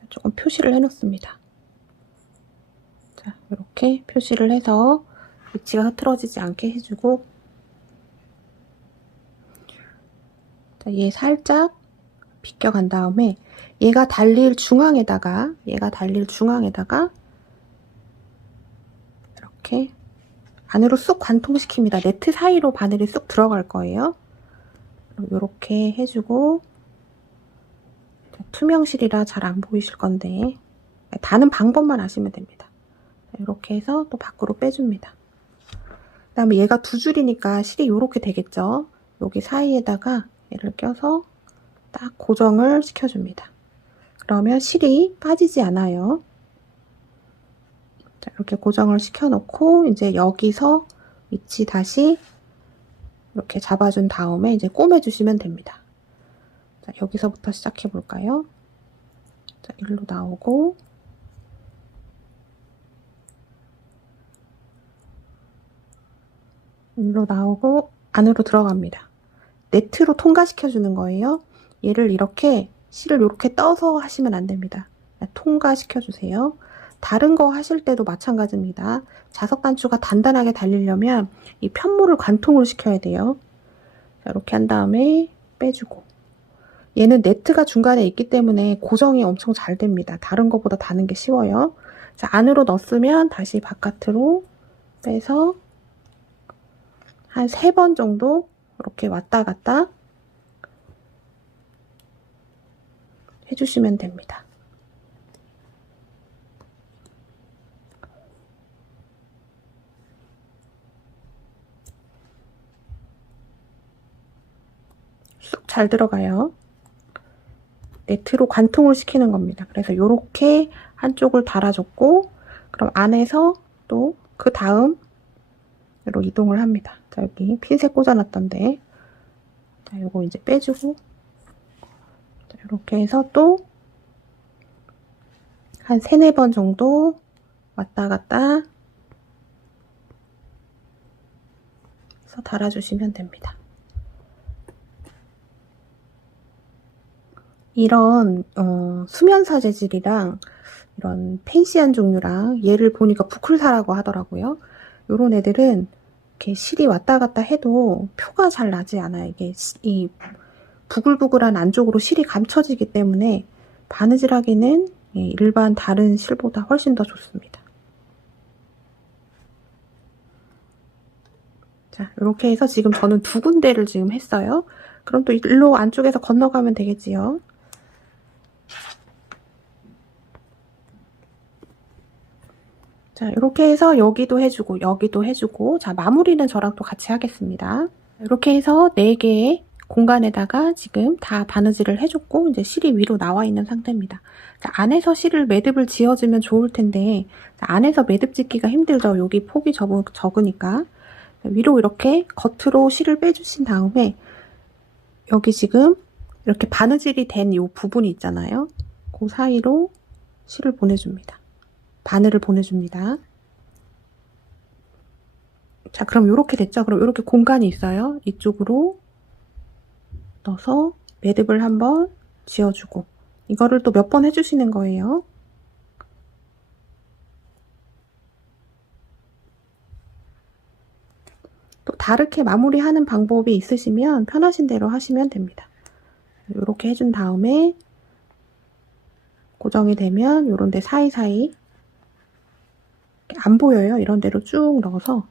조금 표시를 해놓습니다. 자, 이렇게 표시를 해서 위치가 흐트러지지 않게 해주고, 자, 얘 살짝 비껴간 다음에 얘가 달릴 중앙에다가 이렇게 안으로 쑥 관통시킵니다. 네트 사이로 바늘이 쑥 들어갈 거예요. 이렇게 해주고, 투명실이라 잘 안 보이실 건데 다는 방법만 아시면 됩니다. 이렇게 해서 또 밖으로 빼줍니다. 그 다음에 얘가 두 줄이니까 실이 이렇게 되겠죠. 여기 사이에다가 얘를 껴서 딱 고정을 시켜줍니다. 그러면 실이 빠지지 않아요. 자, 이렇게 고정을 시켜놓고 이제 여기서 위치 다시 이렇게 잡아준 다음에 이제 꼬매주시면 됩니다. 자, 여기서부터 시작해 볼까요? 자, 일로 나오고, 일로 나오고 안으로 들어갑니다. 네트로 통과시켜 주는 거예요. 얘를 이렇게 실을 이렇게 떠서 하시면 안 됩니다. 통과시켜 주세요. 다른 거 하실 때도 마찬가지입니다. 자석 단추가 단단하게 달리려면 이 편모를 관통을 시켜야 돼요. 자, 이렇게 한 다음에 빼주고, 얘는 네트가 중간에 있기 때문에 고정이 엄청 잘 됩니다. 다른 것보다 다는 게 쉬워요. 자, 안으로 넣었으면 다시 바깥으로 빼서 한 3번 정도 이렇게 왔다 갔다 해주시면 됩니다. 쑥 잘 들어가요. 네트로 관통을 시키는 겁니다. 그래서 이렇게 한쪽을 달아줬고, 그럼 안에서 또 그 다음으로 이동을 합니다. 자, 여기 핀셋 꽂아놨던데, 자, 요거 이제 빼주고, 자, 이렇게 해서 또 한 3-4번 정도 왔다 갔다 해서 달아주시면 됩니다. 이런 수면사 재질이랑 이런 팬시한 종류랑 얘를 보니까 부클사라고 하더라고요. 요런 애들은 이렇게 실이 왔다 갔다 해도 표가 잘 나지 않아요. 이게 이 부글부글한 안쪽으로 실이 감춰지기 때문에 바느질하기는 일반 다른 실보다 훨씬 더 좋습니다. 자, 이렇게 해서 지금 저는 2군데를 지금 했어요. 그럼 또 일로 안쪽에서 건너가면 되겠지요. 자, 이렇게 해서 여기도 해주고 여기도 해주고, 자, 마무리는 저랑 또 같이 하겠습니다. 이렇게 해서 4개의 공간에다가 지금 다 바느질을 해줬고, 이제 실이 위로 나와 있는 상태입니다. 자, 안에서 실을 매듭을 지어주면 좋을 텐데, 자, 안에서 매듭 짓기가 힘들죠. 여기 폭이 적으니까. 위로 이렇게 겉으로 실을 빼주신 다음에 여기 지금 이렇게 바느질이 된 이 부분이 있잖아요. 그 사이로 실을 보내줍니다. 바늘을 보내줍니다. 자, 그럼 이렇게 됐죠? 그럼 이렇게 공간이 있어요. 이쪽으로 넣어서 매듭을 한번 지어주고, 이거를 또 몇 번 해주시는 거예요. 또 다르게 마무리하는 방법이 있으시면 편하신 대로 하시면 됩니다. 이렇게 해준 다음에 고정이 되면 이런 데 사이사이 안 보여요. 이런 데로 쭉 넣어서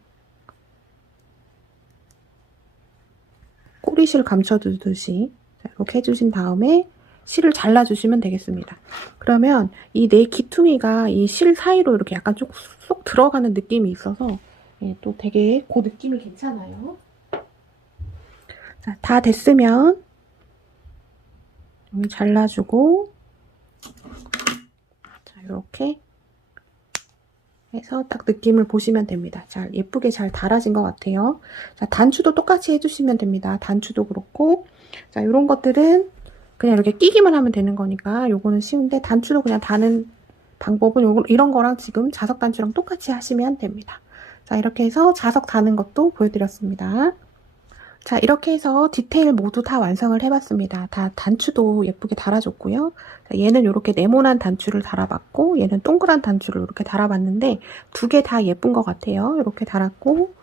꼬리실 감춰두듯이 이렇게 해주신 다음에 실을 잘라주시면 되겠습니다. 그러면 이 내 기퉁이가 이 실 사이로 이렇게 약간 쭉 쏙 들어가는 느낌이 있어서 또 되게 그 느낌이 괜찮아요. 자, 다 됐으면 여기 잘라주고, 자, 이렇게 해서 딱 느낌을 보시면 됩니다. 자, 예쁘게 잘 달아진 것 같아요. 자, 단추도 똑같이 해주시면 됩니다. 단추도 그렇고, 자, 이런 것들은 그냥 이렇게 끼기만 하면 되는 거니까 요거는 쉬운데, 단추도 그냥 다는 방법은 이런 거랑 지금 자석 단추랑 똑같이 하시면 됩니다. 자, 이렇게 해서 자석 다는 것도 보여드렸습니다. 자, 이렇게 해서 디테일 모두 다 완성을 해봤습니다. 다 단추도 예쁘게 달아줬고요. 자, 얘는 이렇게 네모난 단추를 달아봤고, 얘는 동그란 단추를 이렇게 달아봤는데, 두 개 다 예쁜 것 같아요. 이렇게 달았고,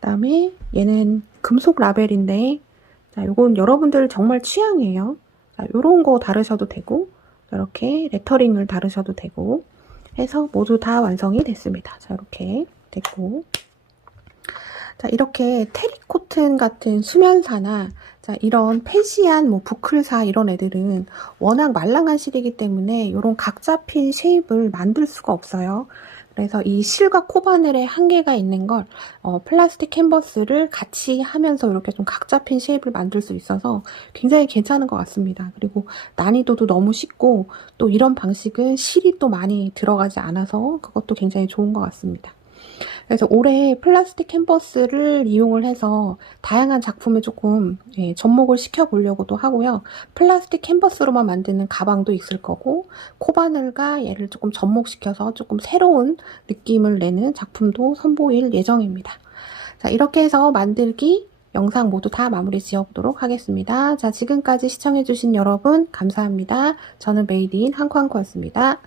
그다음에 얘는 금속 라벨인데, 자, 요건 여러분들 정말 취향이에요. 자, 요런 거 다르셔도 되고, 이렇게 레터링을 다르셔도 되고, 해서 모두 다 완성이 됐습니다. 자, 이렇게 됐고. 자, 이렇게 테리코튼 같은 수면사나 자, 이런 팬시한 뭐 부클사 이런 애들은 워낙 말랑한 실이기 때문에 이런 각 잡힌 쉐입을 만들 수가 없어요. 그래서 이 실과 코바늘의 한계가 있는 걸 플라스틱 캔버스를 같이 하면서 이렇게 좀 각 잡힌 쉐입을 만들 수 있어서 굉장히 괜찮은 것 같습니다. 그리고 난이도도 너무 쉽고 또 이런 방식은 실이 또 많이 들어가지 않아서 그것도 굉장히 좋은 것 같습니다. 그래서 올해 플라스틱 캔버스를 이용을 해서 다양한 작품에 조금 접목을 시켜보려고도 하고요. 플라스틱 캔버스로만 만드는 가방도 있을 거고 코바늘과 얘를 조금 접목시켜서 조금 새로운 느낌을 내는 작품도 선보일 예정입니다. 자, 이렇게 해서 만들기 영상 모두 다 마무리 지어보도록 하겠습니다. 자, 지금까지 시청해주신 여러분 감사합니다. 저는 메이드 인 한코한코였습니다.